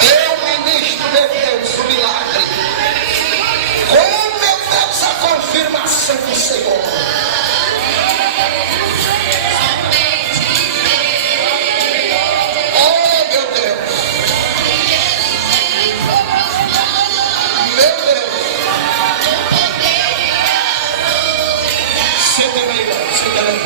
eu ministro, meu Deus, o milagre. Oh meu Deus, a confirmação do Senhor. Oh meu Deus, meu Deus. Senta aí, senta aí.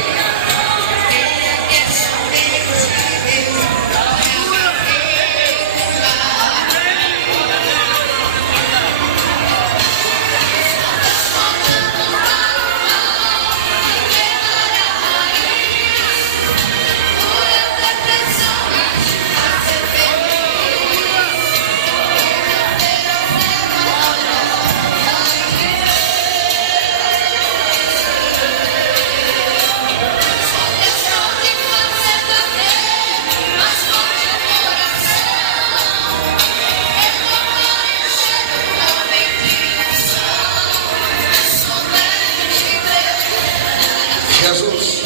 Jesus,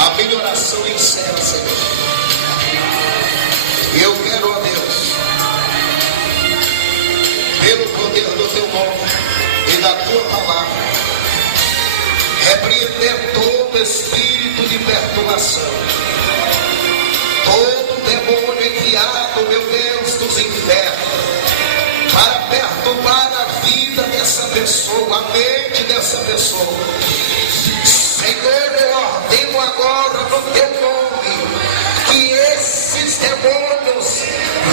a minha oração encerra, Senhor. Eu quero, ó Deus, pelo poder do teu nome e da tua palavra, repreender todo espírito de perturbação, todo demônio enviado, meu Deus, dos infernos, para perturbar a vida dessa pessoa, a mente dessa pessoa. Senhor, eu ordeno agora no teu nome que esses demônios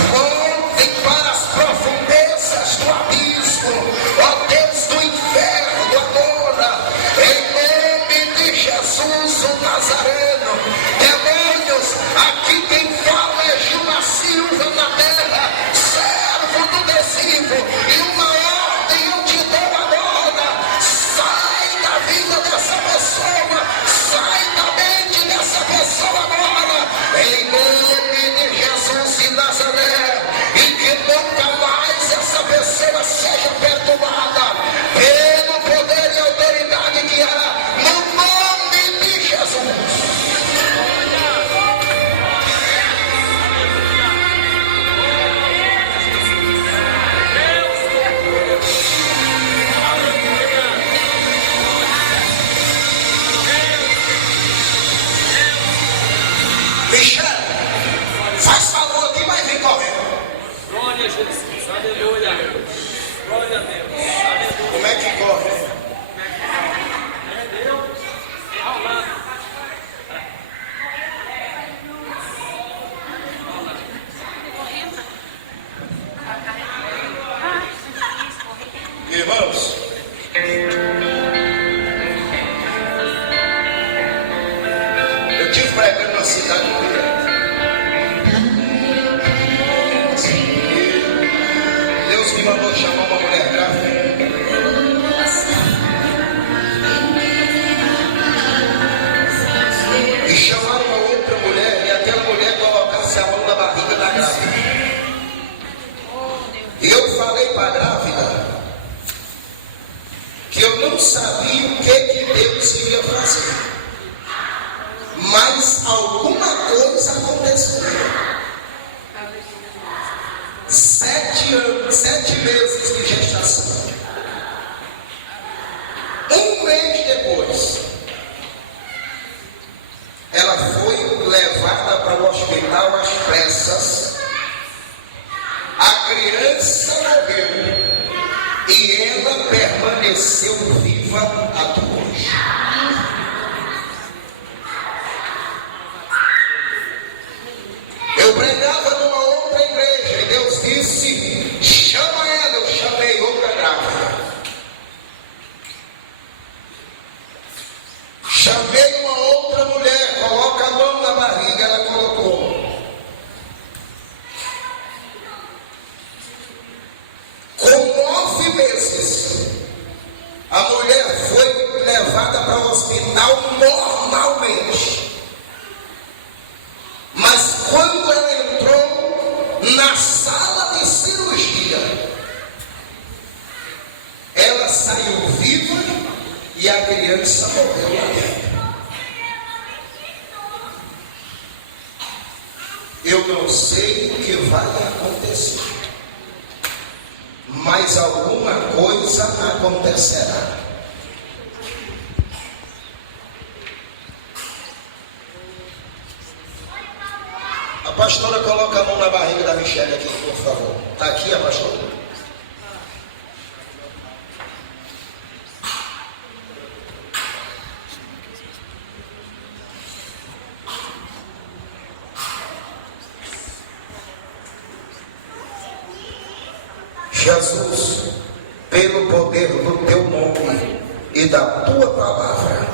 voltem para as profundezas do abismo, ó Deus do inferno, agora, em nome de Jesus o Nazareno. Demônios, aqui quem fala é Gilma Silva na terra, servo do adesivo, e uma ordem eu te dou agora: sai da vida dessa pessoa, sai da mente dessa pessoa agora, em nome de Jesus Como é que corre? Irmãos, eu estive pregando na cidade inteira. Deus me mandou chamar uma mulher grávida. E chamaram uma outra mulher, e aquela mulher colocasse a mão na barriga da grávida. E eu falei para a grávida que eu não sabia o que Deus iria fazer, mas alguma coisa aconteceria. 7 meses de gestação. Um mês depois, ela foi levada para o hospital às pressas. A criança morreu e ela permaneceu viva até hoje. Eu pregava numa outra igreja e Deus disse: chama ela. Eu chamei outra grávida. Chamei uma outra mulher, coloca a mão na barriga, ela colocou. Com 9 meses, a mulher foi levada para o hospital normalmente. Mas quando ela entrou na sala de cirurgia, ela saiu viva e a criança morreu lá dentro. Eu não sei o que vai acontecer, mas alguma coisa acontecerá. A pastora coloca a mão na barriga da Michelle aqui, por favor. Está aqui a pastora? Jesus, pelo poder do teu nome e da tua palavra,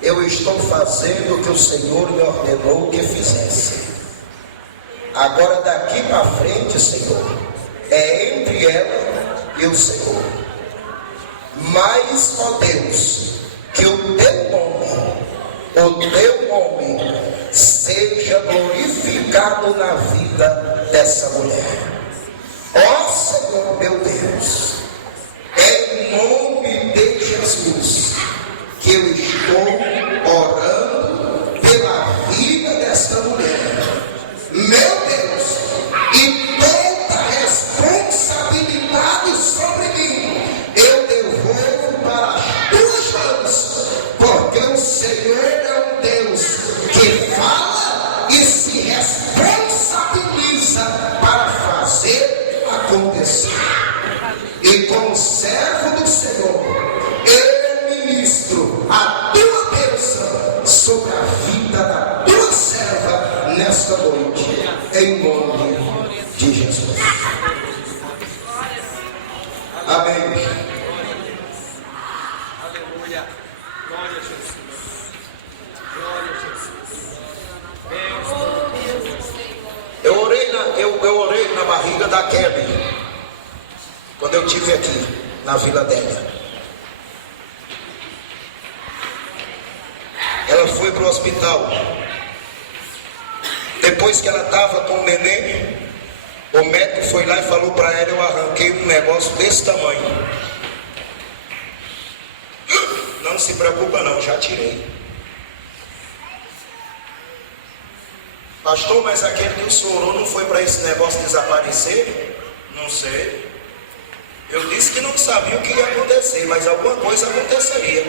eu estou fazendo o que o Senhor me ordenou que fizesse. Agora daqui para frente, Senhor, é entre ela e o Senhor. Mas, ó Deus, que o teu nome seja glorificado na vida dessa mulher. Ó Senhor meu Deus, é em nome de Jesus que eu estou orando pela vida desta mulher. Meu Deus, e toda responsabilidade sobre mim eu devolvo para as tuas mãos, porque o Senhor é um Deus que fala e se responsabiliza para fazer acontecer. E como servo do Senhor, eu ministro a tua bênção sobre a vida da tua serva nesta noite, em nome de Jesus. Amém. Aleluia. Glória a Jesus. Glória a Jesus. Eu orei na barriga da Kelly quando eu estive aqui na Vila Adélia. Ela foi para o hospital. Depois que ela estava com o neném, o médico foi lá e falou para ela: eu arranquei um negócio desse tamanho. Não se preocupa não, já tirei. Pastor, mas aquele que o senhor orou não foi para esse negócio desaparecer? Não sei. Eu disse que não sabia o que ia acontecer, mas alguma coisa aconteceria.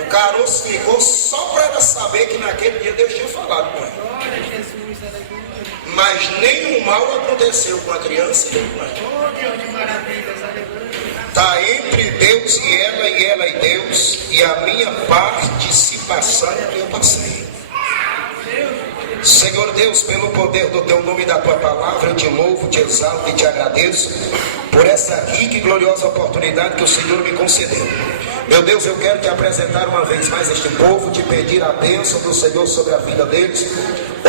O caroço ficou só para ela saber que naquele dia Deus tinha falado com ela. mas nenhum mal aconteceu com a criança e com a mãe. Está entre Deus e ela e Deus, e a minha participação eu passei. Senhor Deus, pelo poder do teu nome e da tua palavra, eu te louvo, te exalto e te agradeço por essa rica e gloriosa oportunidade que o Senhor me concedeu. Meu Deus, eu quero te apresentar uma vez mais este povo, te pedir a bênção do Senhor sobre a vida deles.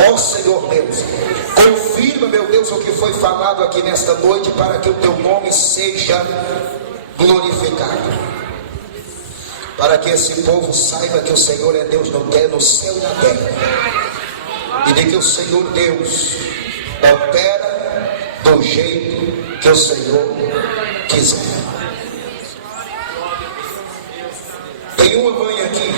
Ó Senhor Deus, confirma, meu Deus, o que foi falado aqui nesta noite, para que o teu nome seja glorificado, para que esse povo saiba que o Senhor é Deus no céu e na terra, e de que o Senhor Deus opera do jeito que o Senhor quiser. Tem uma mãe aqui.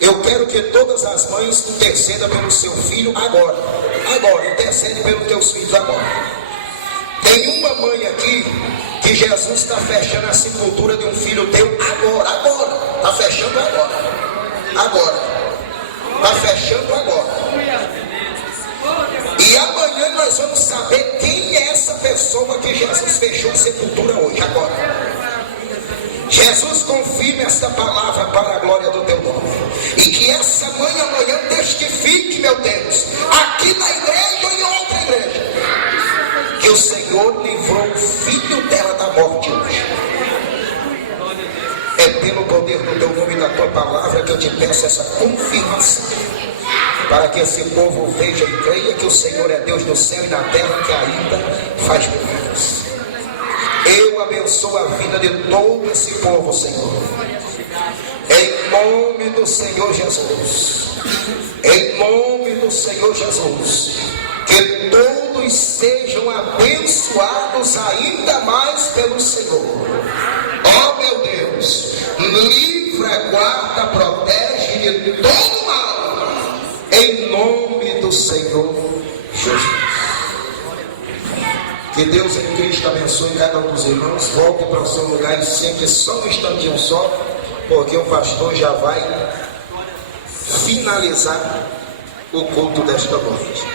Eu quero que todas as mães intercedam pelo seu filho agora. Agora, intercede pelos teus filhos agora. Tem uma mãe aqui que Jesus está fechando a sepultura de um filho teu agora. Está fechando agora. Está fechando agora. E amanhã nós vamos saber quem é essa pessoa que Jesus fechou a sepultura hoje, agora. Jesus, confirme esta palavra para a glória do teu nome. E que essa mãe amanhã testifique, meu Deus, aqui na igreja ou em outra igreja, que o Senhor livrou o filho dela da morte hoje. É pelo poder do teu nome e da tua palavra que eu te peço essa confirmação, para que esse povo veja e creia que o Senhor é Deus no céu e na terra, que ainda faz milagres. Eu abençoo a vida de todo esse povo, Senhor, em nome do Senhor Jesus. Em nome do Senhor Jesus, que todos sejam abençoados ainda mais pelo Senhor. Ó meu Deus, livra, guarda, protege de todo mal, em nome do Senhor Jesus. Que Deus em Cristo abençoe cada um dos irmãos. Volte para o seu lugar e sempre só um instantinho só, porque o pastor já vai finalizar o culto desta noite.